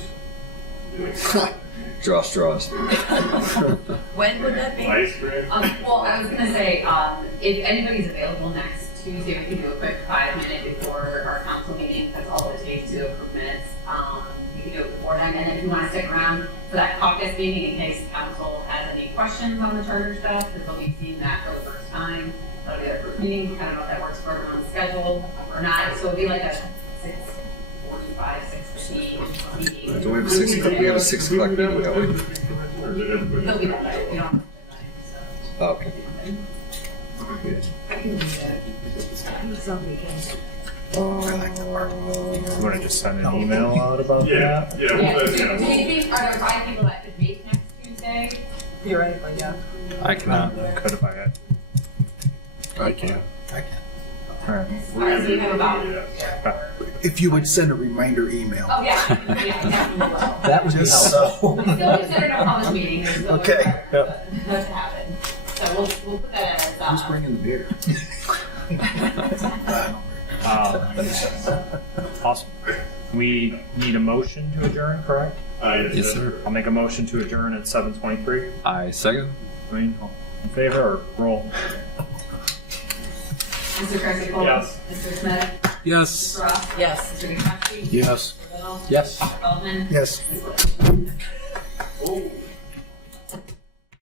Draw straws. When would that be? Vice Greg? Well, I was gonna say, if anybody's available next Tuesday, we can do a quick 5-minute before our council meeting, that's all it takes to approve minutes. We can do it before then, and then if you wanna stick around for that caucus meeting in case council has any questions on the charter stuff, because they'll be seeing that for the first time. That'll be their first meeting, I don't know if that works for everyone's schedule or not, so it'll be like a 6:45, 6:50 meeting. Do we have a 6 o'clock? We have a 6 o'clock meeting, don't we? They'll be that way, we don't. Okay. I can do that. Somebody can. You want to just send an email out about Yeah, that? yeah. Yeah, we'll do let you know. you think, are there 5 people that could make next Tuesday? Theoretically, yeah. I cannot. Could if I had. I can't. I can. All right. Alright, so you have about, If you would send a reminder email. oh, yeah, definitely will. That would be Just helpful. so. Still considered a public meeting, there's still. Okay. That's happen. So we'll put that as, Who's bringing the beer? Awesome. We need a motion to adjourn, correct? Yes, sir. I'll make a motion to adjourn at 7:23. I second. Wayne, all in favor or roll? Mr. Crisafullo? Yes. Mr. Smith? Yes. Mr. Ross? Yes. Mr. Dutkowski? Yes. Mr. Little? Yes. Feldman? Yes. Ms. Williams?